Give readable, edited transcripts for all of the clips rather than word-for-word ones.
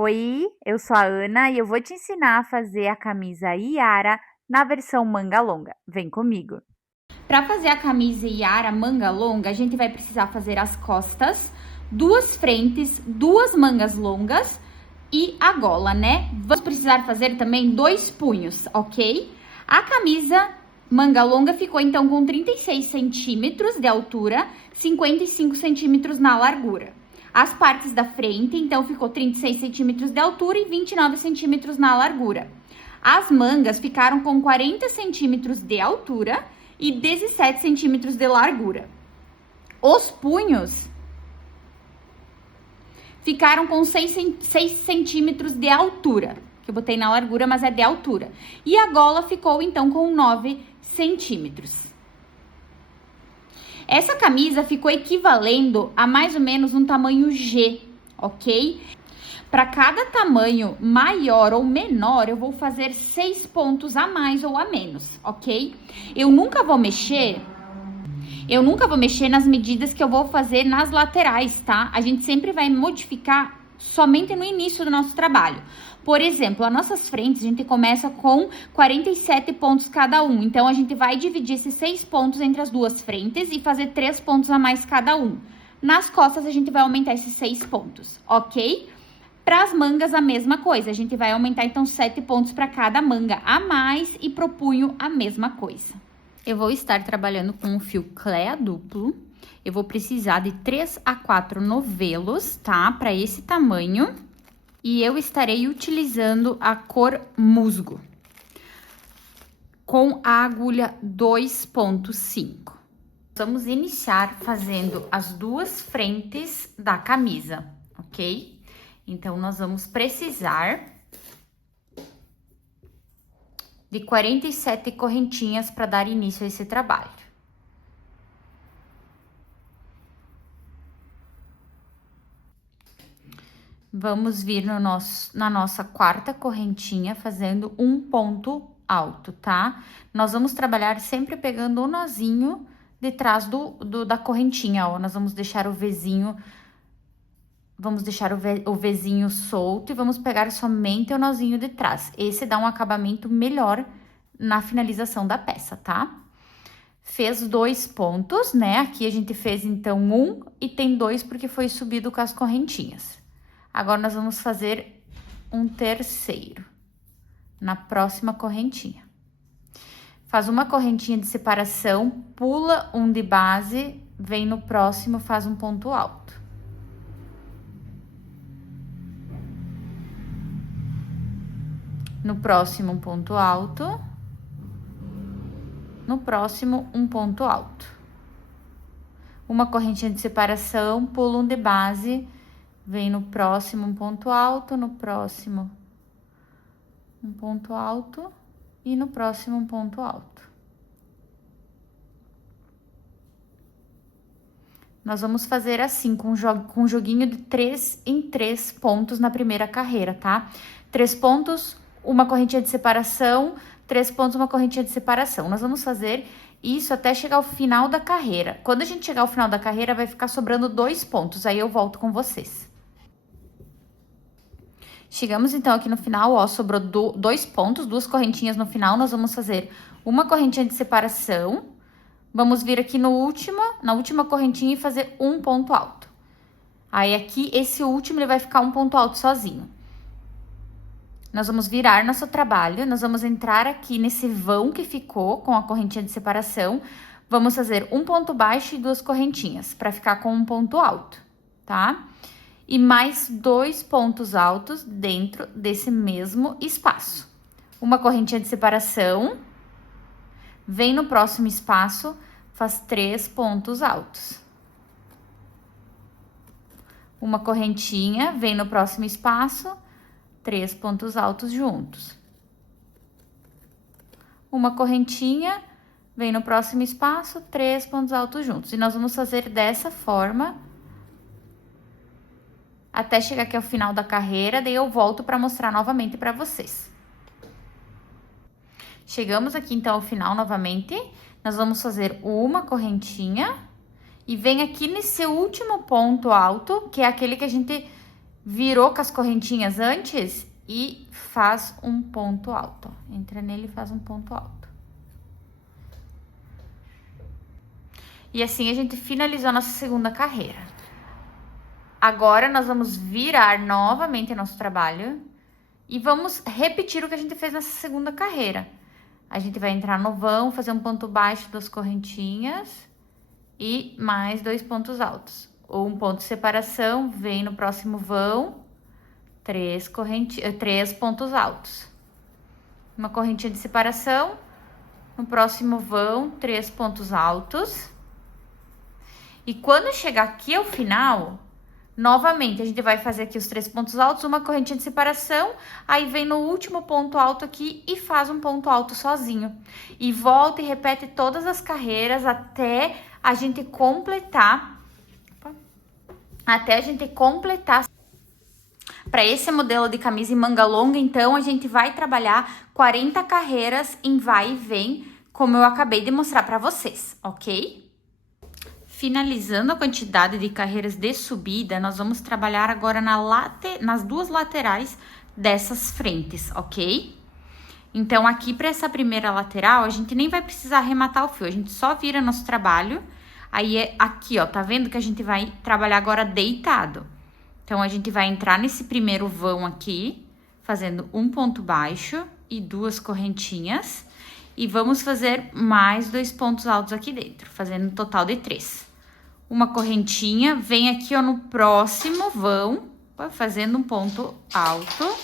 Oi, eu sou a Ana e eu vou te ensinar a fazer a camisa Iara na versão manga longa. Vem comigo. Para fazer a camisa Iara manga longa, a gente vai precisar fazer as costas, duas frentes, duas mangas longas e a gola, né? Vamos precisar fazer também 2 punhos, ok? A camisa manga longa ficou então com 36 centímetros de altura, 55 centímetros na largura. As partes da frente, então, ficou 36 centímetros de altura e 29 centímetros na largura. As mangas ficaram com 40 centímetros de altura e 17 centímetros de largura. Os punhos ficaram com 6 centímetros de altura, que eu botei na largura, mas é de altura. E a gola ficou, então, com 9 centímetros. Essa camisa ficou equivalendo a mais ou menos um tamanho G, ok? Para cada tamanho maior ou menor, eu vou fazer 6 pontos a mais ou a menos, ok? Eu nunca vou mexer nas medidas que eu vou fazer nas laterais, tá? A gente sempre vai modificar somente no início do nosso trabalho. Por exemplo, as nossas frentes, a gente começa com 47 pontos cada um. Então, a gente vai dividir esses 6 pontos entre as duas frentes e fazer 3 pontos a mais cada um. Nas costas, a gente vai aumentar esses 6 pontos, ok? Para as mangas, a mesma coisa. A gente vai aumentar, então, 7 pontos para cada manga a mais e pro punho a mesma coisa. Eu vou estar trabalhando com um fio clé duplo. Eu vou precisar de 3 a 4 novelos, tá? Para esse tamanho. E eu estarei utilizando a cor musgo. Com a agulha 2,5. Vamos iniciar fazendo as duas frentes da camisa, ok? Então, nós vamos precisar de 47 correntinhas para dar início a esse trabalho. Vamos vir na nossa quarta correntinha, fazendo um ponto alto, tá? Nós vamos trabalhar sempre pegando o nozinho de trás da correntinha, ó. Nós vamos deixar o Vzinho, o Vzinho solto e vamos pegar somente o nozinho de trás. Esse dá um acabamento melhor na finalização da peça, tá? Fez 2 pontos, né? Aqui a gente fez, então, 1 e tem 2 porque foi subido com as correntinhas. Agora, nós vamos fazer um terceiro na próxima correntinha. Faz uma correntinha de separação, pula um de base, vem no próximo, faz um ponto alto. No próximo, um ponto alto. No próximo, um ponto alto. Uma correntinha de separação, pula um de base, vem no próximo um ponto alto, no próximo um ponto alto e no próximo um ponto alto. Nós vamos fazer assim, com um joguinho de 3 em 3 pontos na primeira carreira, tá? 3 pontos, uma correntinha de separação, 3 pontos, uma correntinha de separação. Nós vamos fazer isso até chegar ao final da carreira. Quando a gente chegar ao final da carreira, vai ficar sobrando 2 pontos, aí eu volto com vocês. Chegamos, então, aqui no final, ó, sobrou 2 pontos, 2 correntinhas no final. Nós vamos fazer uma correntinha de separação. Vamos vir aqui na última correntinha e fazer um ponto alto. Aí, aqui, esse último, ele vai ficar um ponto alto sozinho. Nós vamos virar nosso trabalho, nós vamos entrar aqui nesse vão que ficou com a correntinha de separação. Vamos fazer um ponto baixo e 2 correntinhas, para ficar com um ponto alto, tá? E mais 2 pontos altos dentro desse mesmo espaço. Uma correntinha de separação, vem no próximo espaço, faz 3 pontos altos. Uma correntinha, vem no próximo espaço, 3 pontos altos juntos. Uma correntinha, vem no próximo espaço, 3 pontos altos juntos. E nós vamos fazer dessa forma até chegar aqui ao final da carreira, daí eu volto para mostrar novamente para vocês. Chegamos aqui, então, ao final novamente. Nós vamos fazer uma correntinha e vem aqui nesse último ponto alto, que é aquele que a gente Virou com as correntinhas antes e faz um ponto alto, ó. Entra nele e faz um ponto alto. E assim a gente finalizou a nossa segunda carreira. Agora, nós vamos virar novamente nosso trabalho e vamos repetir o que a gente fez nessa segunda carreira. A gente vai entrar no vão, fazer um ponto baixo, 2 correntinhas e mais 2 pontos altos. Um ponto de separação, vem no próximo vão, 3 pontos altos. Uma correntinha de separação, no próximo vão, 3 pontos altos. E quando chegar aqui ao final, novamente, a gente vai fazer aqui os 3 pontos altos, uma correntinha de separação, aí vem no último ponto alto aqui e faz um ponto alto sozinho. E volta e repete todas as carreiras até a gente completar. Para esse modelo de camisa em manga longa, então, a gente vai trabalhar 40 carreiras em vai e vem, como eu acabei de mostrar para vocês, ok? Finalizando a quantidade de carreiras de subida, nós vamos trabalhar agora nas 2 laterais dessas frentes, ok? Então, aqui para essa primeira lateral, a gente nem vai precisar arrematar o fio, a gente só vira nosso trabalho. Aí, aqui, ó, tá vendo que a gente vai trabalhar agora deitado. Então, a gente vai entrar nesse primeiro vão aqui, fazendo um ponto baixo e 2 correntinhas. E vamos fazer mais 2 pontos altos aqui dentro, fazendo um total de 3. Uma correntinha, vem aqui, ó, no próximo vão, fazendo um ponto alto.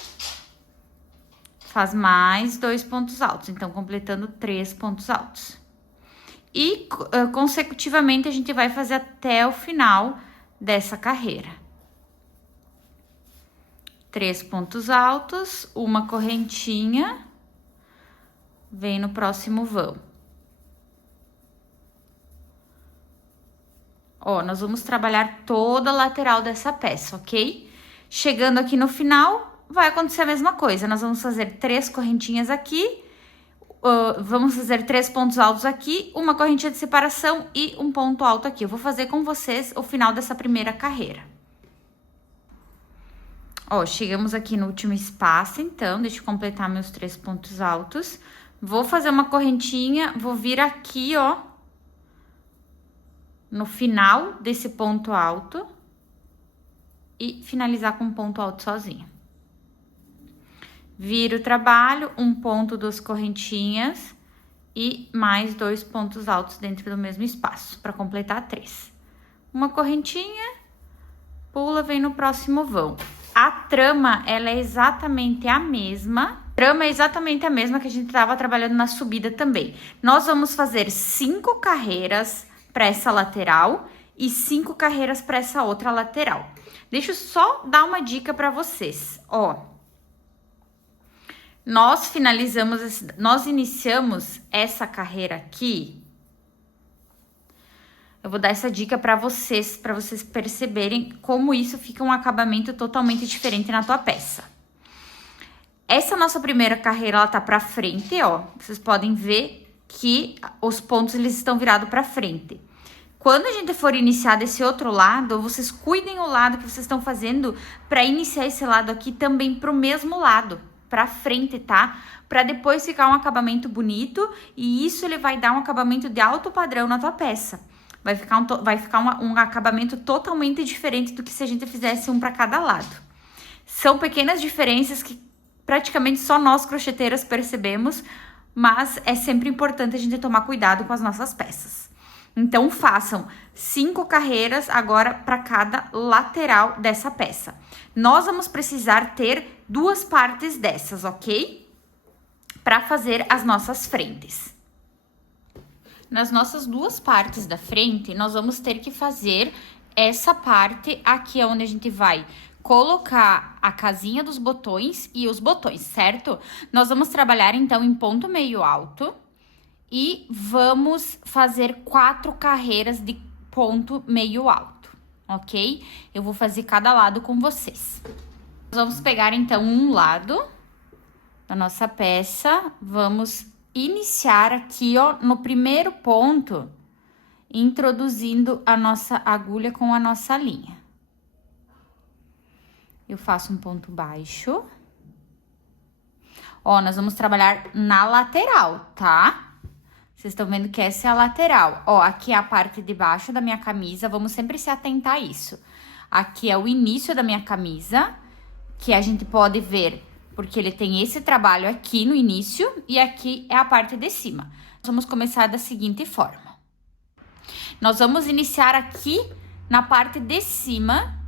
Faz mais 2 pontos altos, então, completando 3 pontos altos. E, consecutivamente, a gente vai fazer até o final dessa carreira. 3 pontos altos, uma correntinha, vem no próximo vão. Ó, nós vamos trabalhar toda a lateral dessa peça, ok? Chegando aqui no final, vai acontecer a mesma coisa. Nós vamos fazer 3 correntinhas aqui, vamos fazer 3 pontos altos aqui, uma correntinha de separação e um ponto alto aqui. Eu vou fazer com vocês o final dessa primeira carreira. Ó, chegamos aqui no último espaço, então, deixa eu completar meus 3 pontos altos. Vou fazer uma correntinha, vou vir aqui, ó, no final desse ponto alto e finalizar com um ponto alto sozinho. Viro o trabalho, um ponto, 2 correntinhas e mais 2 pontos altos dentro do mesmo espaço, para completar 3. Uma correntinha, pula, vem no próximo vão. A trama, ela é exatamente a mesma. A trama é exatamente a mesma que a gente estava trabalhando na subida também. Nós vamos fazer 5 carreiras para essa lateral e 5 carreiras para essa outra lateral. Deixa eu só dar uma dica para vocês, ó. Nós iniciamos essa carreira aqui. Eu vou dar essa dica para vocês perceberem como isso fica um acabamento totalmente diferente na tua peça. Essa nossa primeira carreira, ela tá para frente, ó. Vocês podem ver que os pontos eles estão virados para frente. Quando a gente for iniciar desse outro lado, vocês cuidem o lado que vocês estão fazendo para iniciar esse lado aqui também pro mesmo lado, para frente, tá? Para depois ficar um acabamento bonito e isso ele vai dar um acabamento de alto padrão na tua peça. Vai ficar um acabamento totalmente diferente do que se a gente fizesse um para cada lado. São pequenas diferenças que praticamente só nós crocheteiras percebemos, mas é sempre importante a gente tomar cuidado com as nossas peças. Então, façam 5 carreiras agora para cada lateral dessa peça. Nós vamos precisar ter 2 partes dessas, ok? Para fazer as nossas frentes. Nas nossas 2 partes da frente, nós vamos ter que fazer essa parte aqui, onde a gente vai colocar a casinha dos botões e os botões, certo? Nós vamos trabalhar, então, em ponto meio alto. E vamos fazer 4 carreiras de ponto meio alto, ok? Eu vou fazer cada lado com vocês. Nós vamos pegar, então, um lado da nossa peça. Vamos iniciar aqui, ó, no primeiro ponto, introduzindo a nossa agulha com a nossa linha. eu faço um ponto baixo. Ó, nós vamos trabalhar na lateral, tá? Vocês estão vendo que essa é a lateral. Ó, aqui é a parte de baixo da minha camisa, vamos sempre se atentar a isso. Aqui é o início da minha camisa, que a gente pode ver, porque ele tem esse trabalho aqui no início, e aqui é a parte de cima. Vamos começar da seguinte forma. Nós vamos iniciar aqui na parte de cima.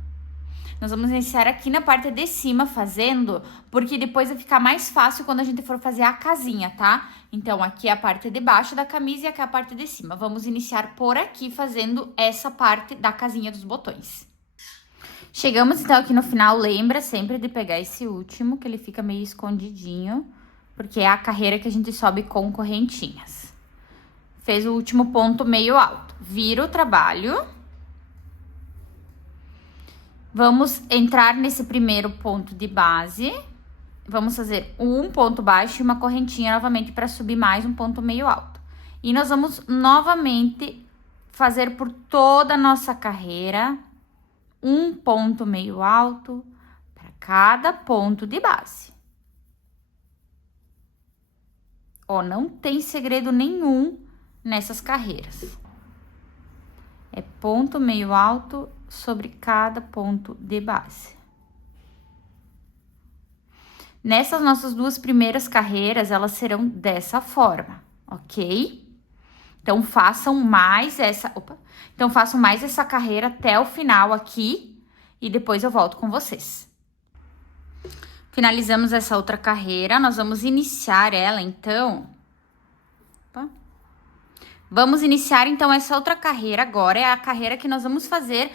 Nós vamos iniciar aqui na parte de cima fazendo, porque depois vai ficar mais fácil quando a gente for fazer a casinha, tá? Então, aqui é a parte de baixo da camisa e aqui é a parte de cima. Vamos iniciar por aqui fazendo essa parte da casinha dos botões. Chegamos então aqui no final, lembra sempre de pegar esse último, que ele fica meio escondidinho, porque é a carreira que a gente sobe com correntinhas. Fez o último ponto meio alto. Vira o trabalho. Vamos entrar nesse primeiro ponto de base. Vamos fazer um ponto baixo e uma correntinha novamente para subir mais um ponto meio alto. E nós vamos novamente fazer por toda a nossa carreira um ponto meio alto para cada ponto de base. Ó, não tem segredo nenhum nessas carreiras. É ponto meio alto sobre cada ponto de base. Nessas nossas duas primeiras carreiras, elas serão dessa forma, ok? Então, façam mais essa... Então, façam mais essa carreira até o final aqui e depois eu volto com vocês. Finalizamos essa outra carreira, nós vamos iniciar ela, então... Vamos iniciar, então, essa outra carreira agora, é a carreira que nós vamos fazer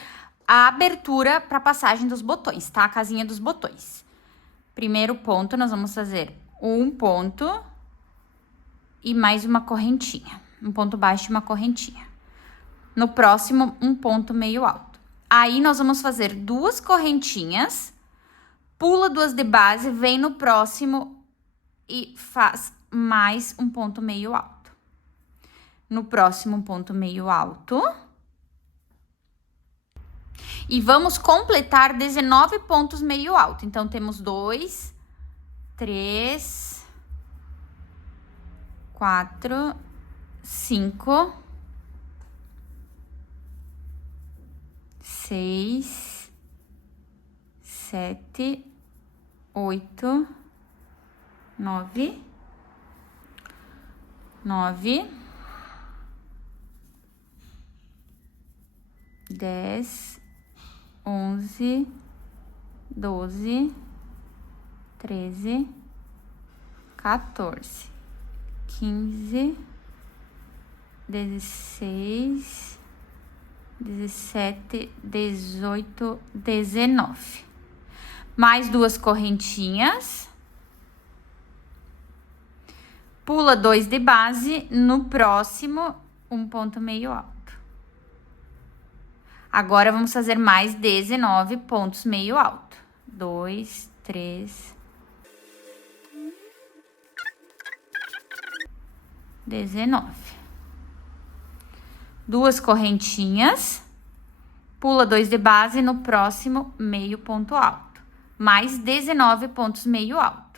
a abertura para passagem dos botões, tá? A casinha dos botões. Primeiro ponto, nós vamos fazer um ponto e mais uma correntinha. Um ponto baixo e uma correntinha. No próximo, um ponto meio alto. Aí, nós vamos fazer duas correntinhas, pula duas de base, vem no próximo e faz mais um ponto meio alto. No próximo, um ponto meio alto. E vamos completar 19 pontos meio alto. Então, temos 2, 3, 4, 5, 6, 7, 8, 9, 10, 11, 12, 13, 14, 15, 16, 17, 18, 19. Mais duas correntinhas. Pula 2 de base, no próximo, um ponto meio alto. Agora, vamos fazer mais 19 pontos meio alto. 2, 3, 19. Duas correntinhas, pula 2 de base, no próximo, meio ponto alto. Mais 19 pontos meio alto.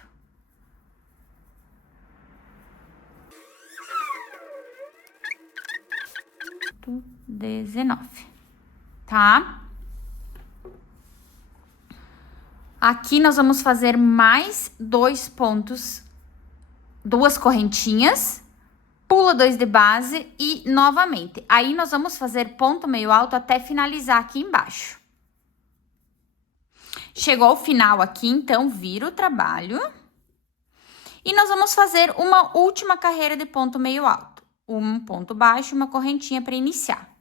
Tá? Aqui nós vamos fazer mais 2 pontos, duas correntinhas, pula 2 de base e novamente. Aí, nós vamos fazer ponto meio alto até finalizar aqui embaixo. Chegou ao final aqui, então, vira o trabalho. E nós vamos fazer uma última carreira de ponto meio alto. Um ponto baixo, uma correntinha para iniciar.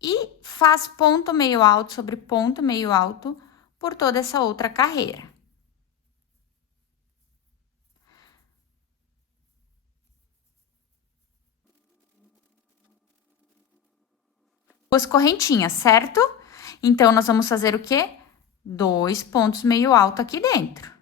E faz ponto meio alto sobre ponto meio alto por toda essa outra carreira. Duas correntinhas, certo? Então, nós vamos fazer o quê? 2 pontos meio alto aqui dentro.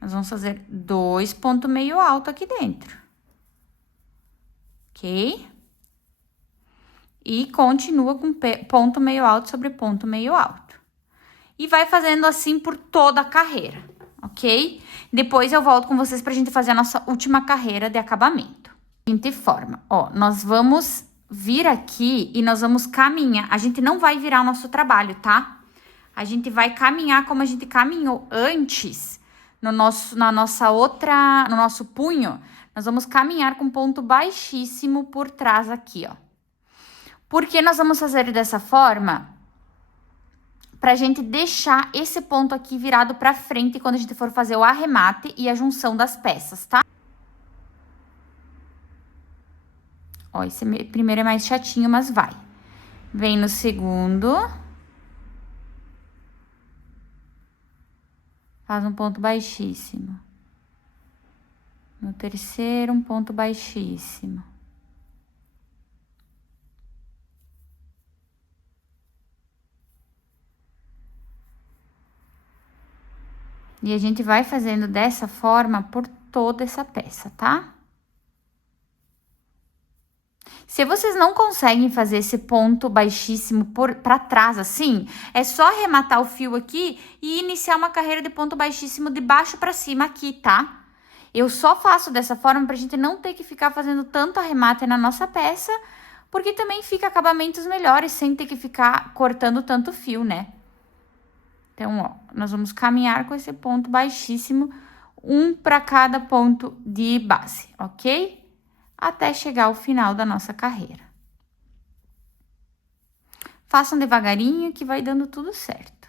Nós vamos fazer 2 pontos meio alto aqui dentro. ok? E continua com ponto meio alto sobre ponto meio alto. E vai fazendo assim por toda a carreira, ok? Depois eu volto com vocês pra gente fazer a nossa última carreira de acabamento. Seguinte forma, ó, nós vamos vir aqui e nós vamos caminhar. A gente não vai virar o nosso trabalho, tá? A gente vai caminhar como a gente caminhou antes, no nosso punho. Nós vamos caminhar com ponto baixíssimo por trás aqui, ó. Por que nós vamos fazer dessa forma? Pra gente deixar esse ponto aqui virado pra frente quando a gente for fazer o arremate e a junção das peças, tá? Ó, esse primeiro é mais chatinho, mas vai. Vem no segundo. Faz um ponto baixíssimo. No terceiro, um ponto baixíssimo. E a gente vai fazendo dessa forma por toda essa peça, tá? Se vocês não conseguem fazer esse ponto baixíssimo pra trás assim, é só arrematar o fio aqui e iniciar uma carreira de ponto baixíssimo de baixo pra cima aqui, tá? Eu só faço dessa forma pra gente não ter que ficar fazendo tanto arremate na nossa peça, porque também fica acabamentos melhores sem ter que ficar cortando tanto fio, né? Então, ó, nós vamos caminhar com esse ponto baixíssimo, um para cada ponto de base, ok? Até chegar ao final da nossa carreira. Façam devagarinho que vai dando tudo certo.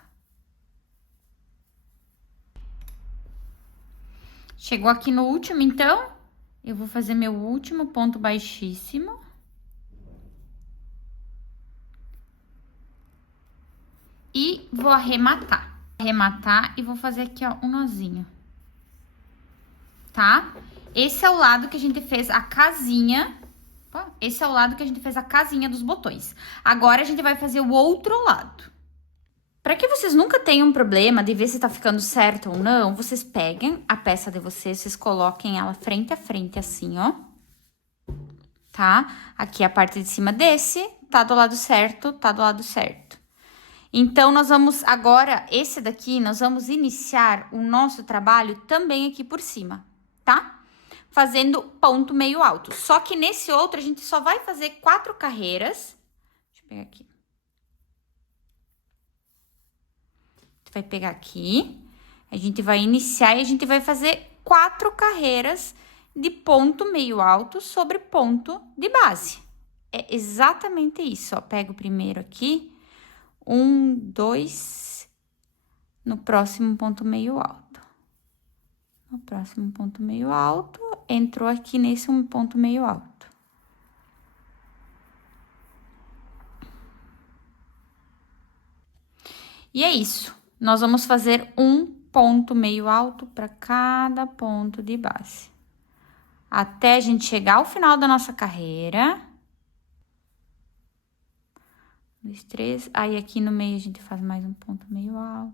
Chegou aqui no último, então, eu vou fazer meu último ponto baixíssimo. E vou arrematar. Arrematar e vou fazer aqui, ó, um nozinho. Tá? Esse é o lado que a gente fez a casinha. Esse é o lado que a gente fez a casinha dos botões. Agora, a gente vai fazer o outro lado. Para que vocês nunca tenham problema de ver se tá ficando certo ou não, vocês peguem a peça de vocês coloquem ela frente a frente, assim, ó. Tá? Aqui a parte de cima desse, tá do lado certo, tá do lado certo. Então, nós vamos agora, esse daqui, nós vamos iniciar o nosso trabalho também aqui por cima, tá? Fazendo ponto meio alto. Só que nesse outro, a gente só vai fazer 4 carreiras. Deixa eu pegar aqui. Vai pegar aqui, a gente vai iniciar e a gente vai fazer 4 carreiras de ponto meio alto sobre ponto de base. É exatamente isso, ó. Pego o primeiro aqui. 1, 2, no próximo ponto meio alto. No próximo ponto meio alto, entrou aqui nesse um ponto meio alto. E é isso. Nós vamos fazer um ponto meio alto para cada ponto de base. Até a gente chegar ao final da nossa carreira. 2, 3. Aí, aqui no meio, a gente faz mais um ponto meio alto.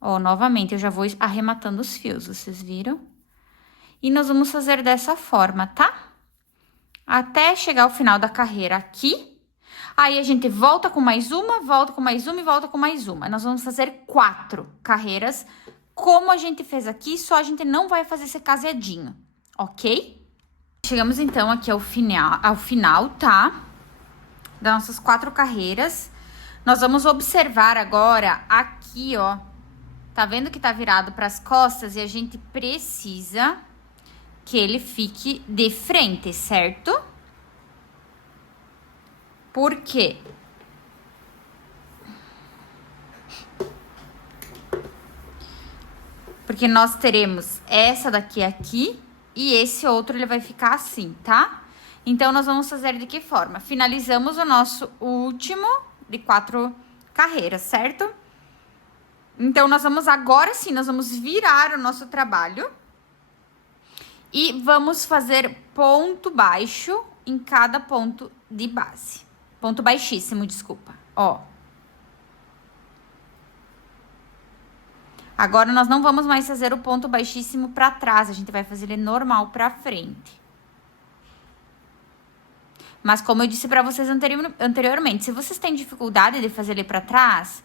Ó, novamente, eu já vou arrematando os fios, vocês viram? E nós vamos fazer dessa forma, tá? Até chegar ao final da carreira aqui. Aí, a gente volta com mais uma, volta com mais uma e volta com mais uma. Nós vamos fazer 4 carreiras, como a gente fez aqui, só a gente não vai fazer esse caseadinho, ok? Chegamos, então, aqui ao final, tá? Das nossas 4 carreiras. Nós vamos observar agora aqui, ó. Tá vendo que tá virado para as costas e a gente precisa que ele fique de frente, certo? Por quê? Porque nós teremos essa daqui aqui e esse outro ele vai ficar assim, tá? Então, nós vamos fazer de que forma? Finalizamos o nosso último de 4 carreiras, certo? Então, nós vamos agora sim, nós vamos virar o nosso trabalho. E vamos fazer ponto baixo em cada ponto de base. Ponto baixíssimo, desculpa, ó. Agora, nós não vamos mais fazer o ponto baixíssimo pra trás, a gente vai fazer ele normal pra frente. Mas como eu disse para vocês anteriormente, se vocês têm dificuldade de fazer ele para trás,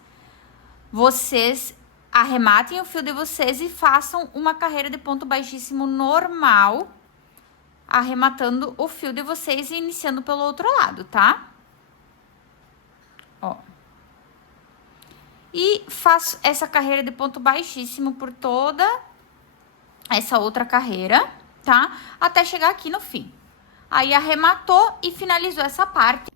vocês arrematem o fio de vocês e façam uma carreira de ponto baixíssimo normal, arrematando o fio de vocês e iniciando pelo outro lado, tá? Ó. E faço essa carreira de ponto baixíssimo por toda essa outra carreira, tá? Até chegar aqui no fim. Aí, arrematou e finalizou essa parte.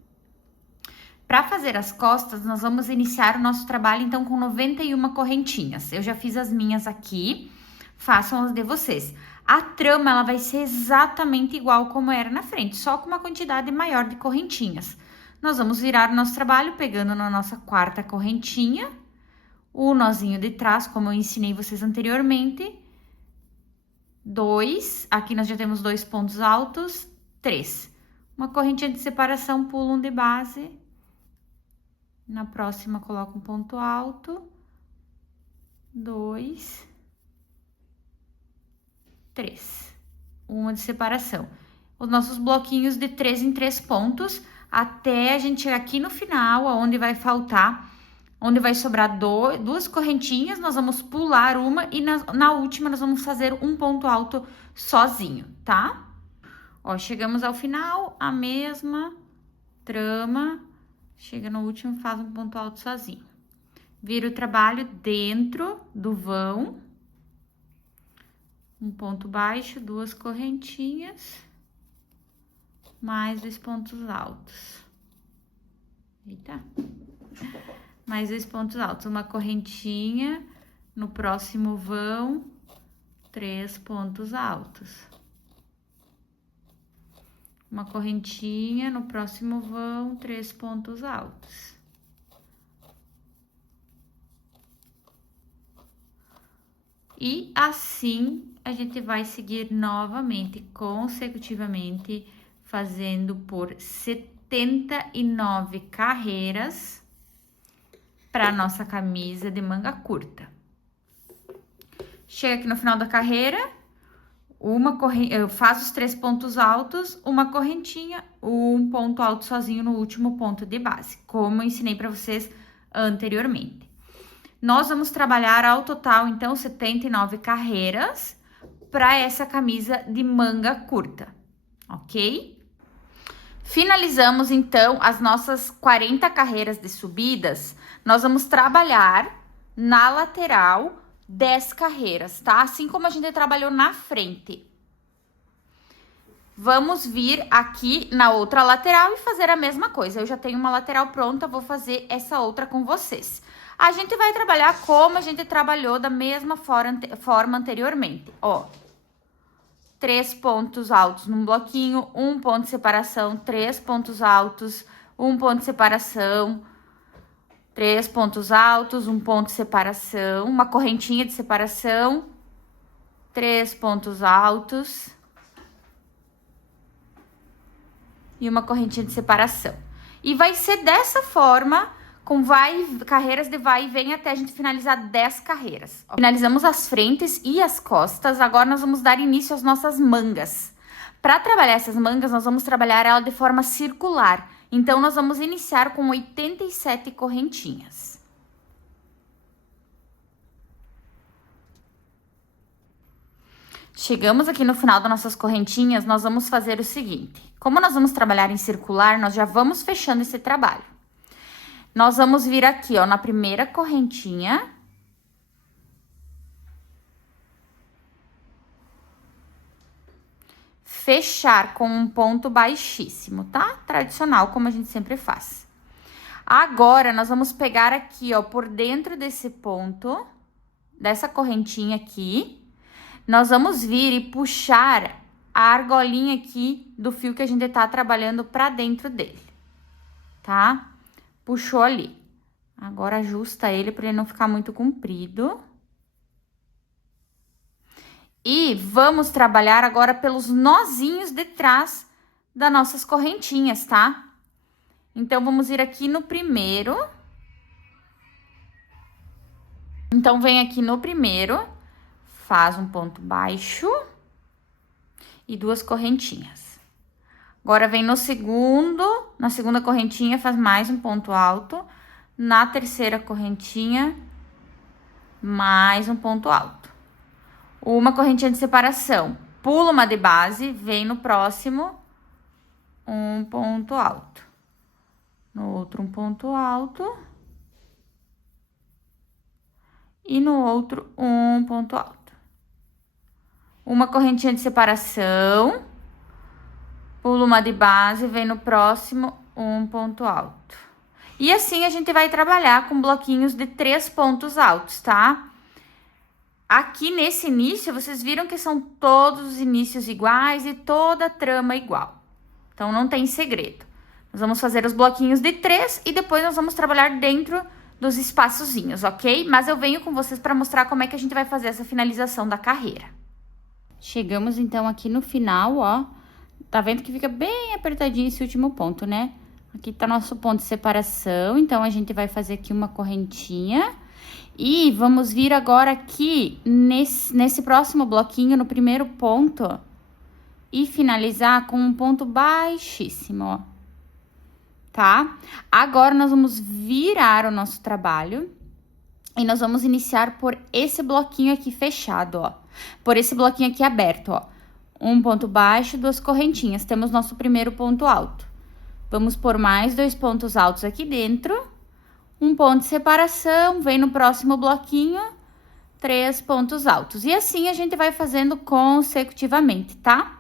Para fazer as costas, nós vamos iniciar o nosso trabalho, então, com 91 correntinhas. Eu já fiz as minhas aqui, façam as de vocês. A trama, ela vai ser exatamente igual como era na frente, só com uma quantidade maior de correntinhas. Nós vamos virar o nosso trabalho pegando na nossa quarta correntinha, o nozinho de trás, como eu ensinei vocês anteriormente. 2, aqui nós já temos 2 pontos altos, 3. Uma correntinha de separação, pulo um de base. Na próxima, coloco um ponto alto. 2, 3. Uma de separação. Os nossos bloquinhos de 3 em 3 pontos, até a gente chegar aqui no final, onde vai faltar, onde vai sobrar 2 correntinhas, nós vamos pular uma e na última nós vamos fazer um ponto alto sozinho, tá? Ó, chegamos ao final, a mesma trama, chega no último, faz um ponto alto sozinho. Vira o trabalho dentro do vão, um ponto baixo, 2 correntinhas, mais 2 pontos altos. Eita! Mais 2 pontos altos, uma correntinha, no próximo vão, 3 pontos altos. Uma correntinha, no próximo vão, 3 pontos altos. E assim, a gente vai seguir novamente, consecutivamente, fazendo por 79 carreiras para nossa camisa de manga curta. Chega aqui no final da carreira, eu faço os 3 pontos altos, uma correntinha, um ponto alto sozinho no último ponto de base, como eu ensinei para vocês anteriormente. Nós vamos trabalhar ao total, então, 79 carreiras para essa camisa de manga curta, ok? Finalizamos, então, as nossas 40 carreiras de subidas. Nós vamos trabalhar na lateral 10 carreiras, tá? Assim como a gente trabalhou na frente. Vamos vir aqui na outra lateral e fazer a mesma coisa. Eu já tenho uma lateral pronta, vou fazer essa outra com vocês. A gente vai trabalhar como a gente trabalhou da mesma forma anteriormente, ó. 3 pontos altos num bloquinho, 1 ponto de separação, 3 pontos altos, 1 ponto de separação, 3 pontos altos, 1 ponto de separação, uma correntinha de separação, 3 pontos altos e uma correntinha de separação. E vai ser dessa forma, com carreiras de vai e vem até a gente finalizar 10 carreiras. Finalizamos as frentes e as costas, agora nós vamos dar início às nossas mangas. Para trabalhar essas mangas, nós vamos trabalhar ela de forma circular. Então, nós vamos iniciar com 87 correntinhas. Chegamos aqui no final das nossas correntinhas, nós vamos fazer o seguinte. Como nós vamos trabalhar em circular, nós já vamos fechando esse trabalho. Nós vamos vir aqui, ó, na primeira correntinha. Fechar com um ponto baixíssimo, tá? Tradicional, como a gente sempre faz. Agora, nós vamos pegar aqui, ó, por dentro desse ponto, dessa correntinha aqui. Nós vamos vir e puxar a argolinha aqui do fio que a gente tá trabalhando pra dentro dele, tá? Puxou ali. Agora, ajusta ele para ele não ficar muito comprido. E vamos trabalhar agora pelos nozinhos de trás das nossas correntinhas, tá? Então, vamos ir aqui no primeiro. Então, vem aqui no primeiro, faz um ponto baixo e 2 correntinhas. Agora, vem no segundo, na segunda correntinha, faz mais um ponto alto. Na terceira correntinha, mais um ponto alto. Uma correntinha de separação. Pula uma de base, vem no próximo, um ponto alto. No outro, um ponto alto. E no outro, um ponto alto. Uma correntinha de separação. Pula uma de base, vem no próximo, um ponto alto. E assim a gente vai trabalhar com bloquinhos de 3 pontos altos, tá? Aqui nesse início, vocês viram que são todos os inícios iguais e toda a trama igual. Então, não tem segredo. Nós vamos fazer os bloquinhos de 3 e depois nós vamos trabalhar dentro dos espaçozinhos, ok? Mas eu venho com vocês para mostrar como é que a gente vai fazer essa finalização da carreira. Chegamos, então, aqui no final, ó. Tá vendo que fica bem apertadinho esse último ponto, né? Aqui tá nosso ponto de separação, então a gente vai fazer aqui uma correntinha. E vamos vir agora aqui nesse próximo bloquinho, no primeiro ponto, ó, e finalizar com um ponto baixíssimo, ó. Tá? Agora, nós vamos virar o nosso trabalho e nós vamos iniciar por esse bloquinho aqui fechado, ó. Por esse bloquinho aqui aberto, ó. Um ponto baixo, 2 correntinhas. Temos nosso primeiro ponto alto. Vamos por mais 2 pontos altos aqui dentro. Um ponto de separação, vem no próximo bloquinho, 3 pontos altos. E assim a gente vai fazendo consecutivamente, tá?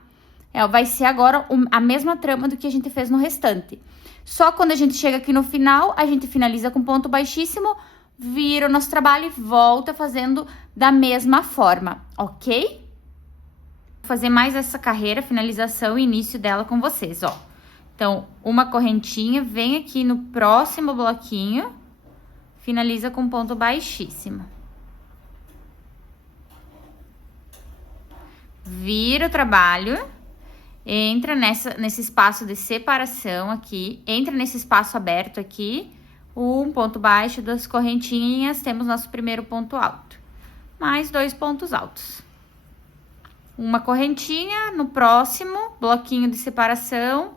Vai ser agora a mesma trama do que a gente fez no restante. Só quando a gente chega aqui no final, a gente finaliza com ponto baixíssimo, vira o nosso trabalho e volta fazendo da mesma forma, ok? Vou fazer mais essa carreira, finalização e início dela com vocês, ó. Então, uma correntinha, vem aqui no próximo bloquinho, finaliza com ponto baixíssimo. Vira o trabalho, entra nesse espaço de separação aqui, entra nesse espaço aberto aqui, um ponto baixo, 2 correntinhas, temos nosso primeiro ponto alto. Mais 2 pontos altos. Uma correntinha, no próximo bloquinho de separação,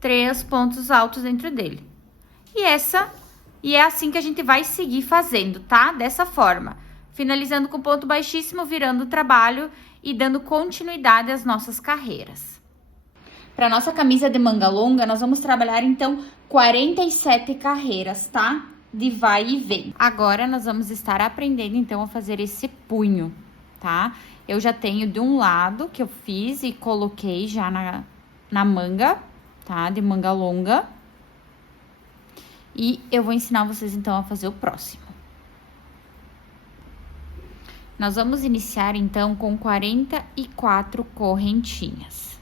3 pontos altos dentro dele. E é assim que a gente vai seguir fazendo, tá? Dessa forma, finalizando com ponto baixíssimo, virando o trabalho e dando continuidade às nossas carreiras. Para nossa camisa de manga longa, nós vamos trabalhar, então, 47 carreiras, tá? De vai e vem. Agora, nós vamos estar aprendendo, então, a fazer esse punho, tá? Eu já tenho de um lado que eu fiz e coloquei já na manga, tá? De manga longa. E eu vou ensinar vocês, então, a fazer o próximo. Nós vamos iniciar, então, com 44 correntinhas.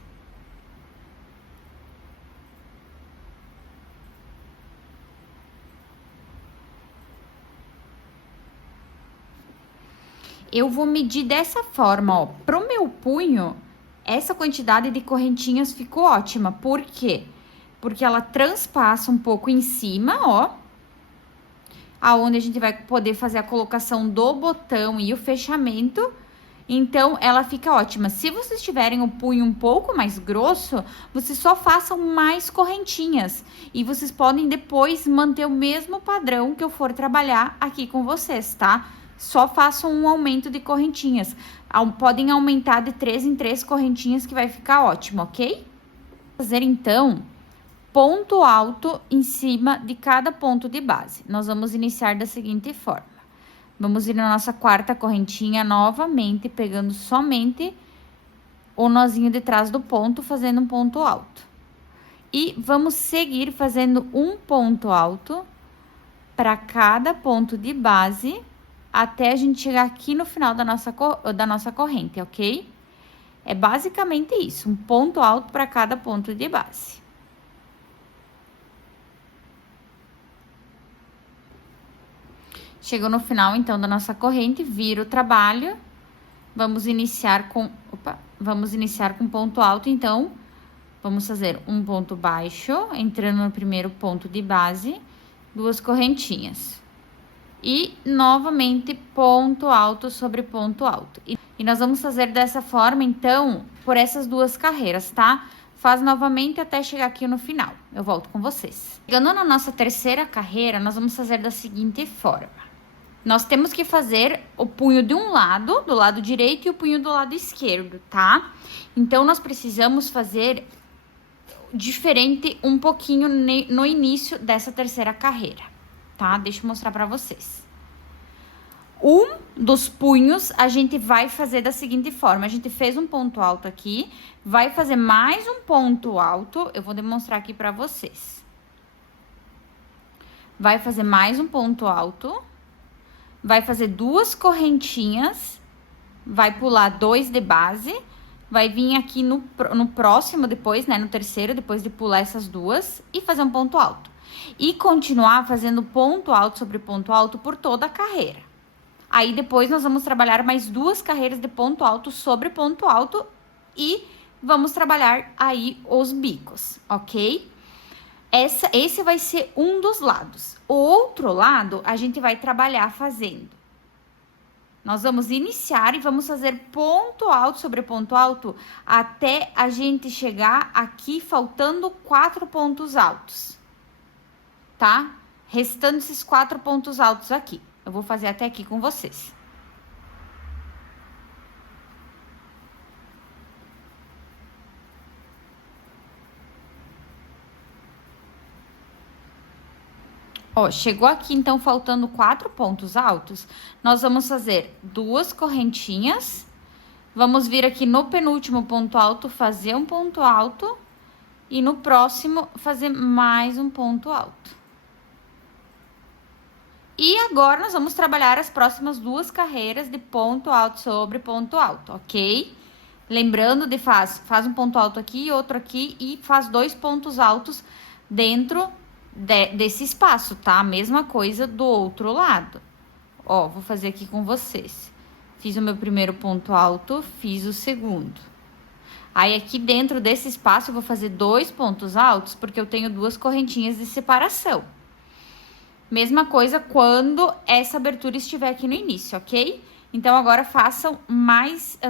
Eu vou medir dessa forma, ó. Pro meu punho, essa quantidade de correntinhas ficou ótima. Por quê? Porque ela transpassa um pouco em cima, ó. Aonde a gente vai poder fazer a colocação do botão e o fechamento. Então, ela fica ótima. Se vocês tiverem o punho um pouco mais grosso, vocês só façam mais correntinhas. E vocês podem depois manter o mesmo padrão que eu for trabalhar aqui com vocês, tá? Só façam um aumento de correntinhas. Podem aumentar de 3 em 3 correntinhas que vai ficar ótimo, ok? Vou fazer, então, ponto alto em cima de cada ponto de base. Nós vamos iniciar da seguinte forma. Vamos ir na nossa 4ª correntinha novamente, pegando somente o nozinho de trás do ponto, fazendo um ponto alto. E vamos seguir fazendo um ponto alto para cada ponto de base, até a gente chegar aqui no final da nossa corrente, ok? É basicamente isso, um ponto alto para cada ponto de base. Chegou no final, então, da nossa corrente, vira o trabalho. Vamos iniciar com ponto alto, então, vamos fazer um ponto baixo, entrando no primeiro ponto de base, 2 correntinhas. E, novamente, ponto alto sobre ponto alto. E nós vamos fazer dessa forma, então, por essas 2 carreiras, tá? faz novamente até chegar aqui no final. Eu volto com vocês. Chegando na nossa terceira carreira, nós vamos fazer da seguinte forma. Nós temos que fazer o punho de um lado, do lado direito, e o punho do lado esquerdo, tá? Então, nós precisamos fazer diferente um pouquinho no início dessa terceira carreira, tá? Deixa eu mostrar pra vocês. Um dos punhos a gente vai fazer da seguinte forma: a gente fez um ponto alto aqui, vai fazer mais um ponto alto, eu vou demonstrar aqui pra vocês. Vai fazer mais um ponto alto, vai fazer duas correntinhas, vai pular 2 de base, vai vir aqui no próximo depois, né, no terceiro, depois de pular essas duas, e fazer um ponto alto. E continuar fazendo ponto alto sobre ponto alto por toda a carreira. Aí, depois, nós vamos trabalhar mais 2 carreiras de ponto alto sobre ponto alto e vamos trabalhar aí os bicos, ok? Esse vai ser um dos lados. O outro lado, a gente vai trabalhar fazendo. Nós vamos iniciar e vamos fazer ponto alto sobre ponto alto até a gente chegar aqui faltando 4 pontos altos, tá? Restando esses 4 pontos altos aqui. Eu vou fazer até aqui com vocês. Ó, chegou aqui, então, faltando 4 pontos altos, nós vamos fazer 2 correntinhas. Vamos vir aqui no penúltimo ponto alto, fazer um ponto alto. E no próximo, fazer mais um ponto alto. E agora, nós vamos trabalhar as próximas 2 carreiras de ponto alto sobre ponto alto, ok? Lembrando de faz um ponto alto aqui e outro aqui e faz 2 pontos altos dentro desse espaço, tá? Mesma coisa do outro lado. Ó, vou fazer aqui com vocês. Fiz o meu primeiro ponto alto, fiz o segundo. Aí, aqui dentro desse espaço, eu vou fazer 2 pontos altos, porque eu tenho 2 correntinhas de separação. Mesma coisa quando essa abertura estiver aqui no início, ok? Então, agora façam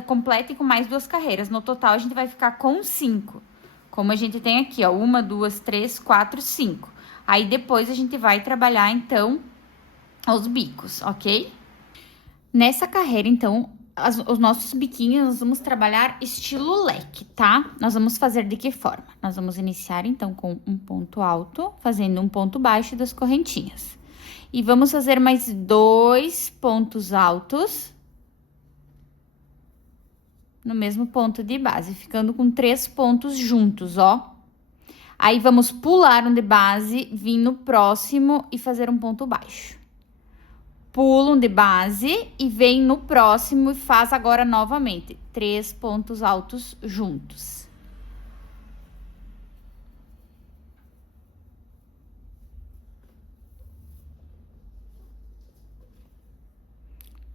completem com mais 2 carreiras. No total, a gente vai ficar com 5. Como a gente tem aqui, ó, 1, 2, 3, 4, 5. Aí, depois, a gente vai trabalhar, então, os bicos, ok? Nessa carreira, então, os nossos biquinhos, nós vamos trabalhar estilo leque, tá? Nós vamos fazer de que forma? Nós vamos iniciar, então, com um ponto alto, fazendo um ponto baixo das correntinhas. E vamos fazer mais 2 pontos altos no mesmo ponto de base, ficando com 3 pontos juntos, ó. Aí, vamos pular um de base, vir no próximo e fazer um ponto baixo. Pulam de base e vem no próximo e faz agora novamente 3 pontos altos juntos.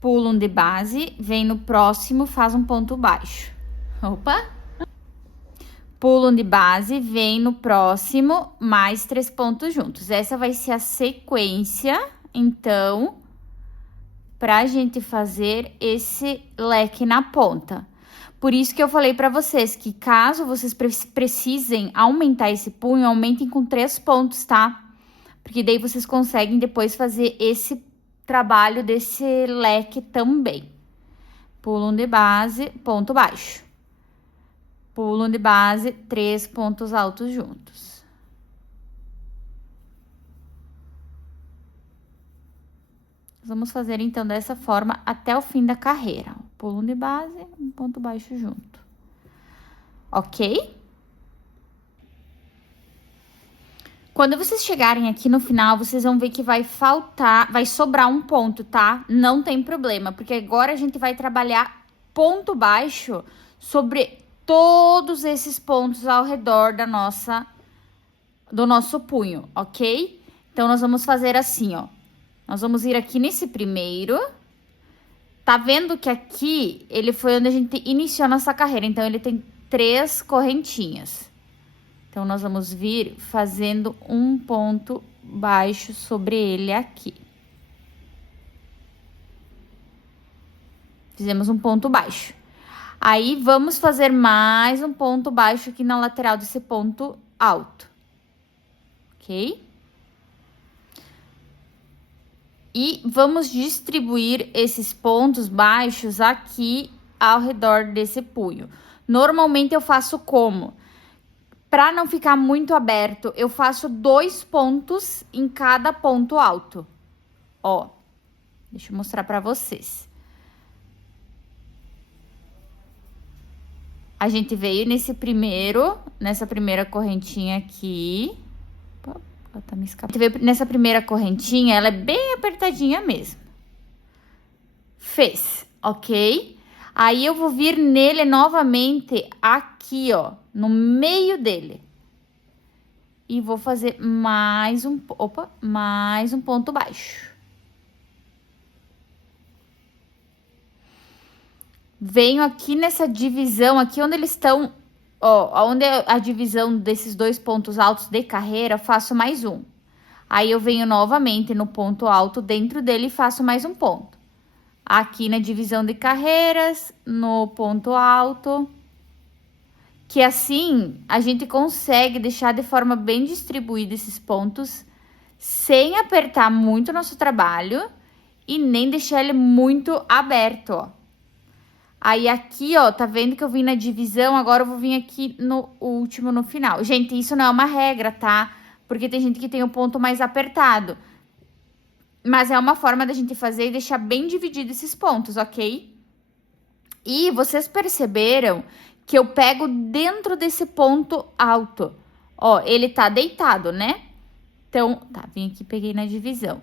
Pulam de base, vem no próximo, faz um ponto baixo. Opa! Pulam de base, vem no próximo, mais 3 pontos juntos. Essa vai ser a sequência, então, pra gente fazer esse leque na ponta. Por isso que eu falei pra vocês que caso vocês precisem aumentar esse punho, aumentem com 3 pontos, tá? Porque daí vocês conseguem depois fazer esse trabalho desse leque também. Pulam de base, ponto baixo. Pulam de base, 3 pontos altos juntos. Vamos fazer, então, dessa forma até o fim da carreira. Pulo de base, um ponto baixo junto. Ok? Quando vocês chegarem aqui no final, vocês vão ver que vai sobrar um ponto, tá? Não tem problema, porque agora a gente vai trabalhar ponto baixo sobre todos esses pontos ao redor do nosso punho, ok? Então, nós vamos fazer assim, ó. Nós vamos ir aqui nesse primeiro. Tá vendo que aqui, ele foi onde a gente iniciou nossa carreira. Então, ele tem 3 correntinhas. Então, nós vamos vir fazendo um ponto baixo sobre ele aqui. Fizemos um ponto baixo. Aí, vamos fazer mais um ponto baixo aqui na lateral desse ponto alto. Ok? E vamos distribuir esses pontos baixos aqui ao redor desse punho. Normalmente, eu faço como? Para não ficar muito aberto, eu faço 2 pontos em cada ponto alto. Ó, deixa eu mostrar para vocês. A gente veio nessa primeira correntinha aqui. Opa, ela tá me escapando. A gente veio nessa primeira correntinha, ela é bem apertadinha mesmo. Fez, ok? Aí, eu vou vir nele novamente aqui, ó, no meio dele. E vou fazer mais um ponto baixo. Venho aqui nessa divisão, aqui onde eles estão, ó, onde é a divisão desses 2 pontos altos de carreira, faço mais um. Aí, eu venho novamente no ponto alto dentro dele e faço mais um ponto. Aqui na divisão de carreiras, no ponto alto. Que assim, a gente consegue deixar de forma bem distribuída esses pontos, sem apertar muito o nosso trabalho e nem deixar ele muito aberto, ó. Aí, aqui, ó, tá vendo que eu vim na divisão? Agora eu vou vir aqui no último, no final. Gente, isso não é uma regra, tá? Porque tem gente que tem o ponto mais apertado. Mas é uma forma da gente fazer e deixar bem dividido esses pontos, ok? E vocês perceberam que eu pego dentro desse ponto alto. Ó, ele tá deitado, né? Então, tá, vim aqui, peguei na divisão.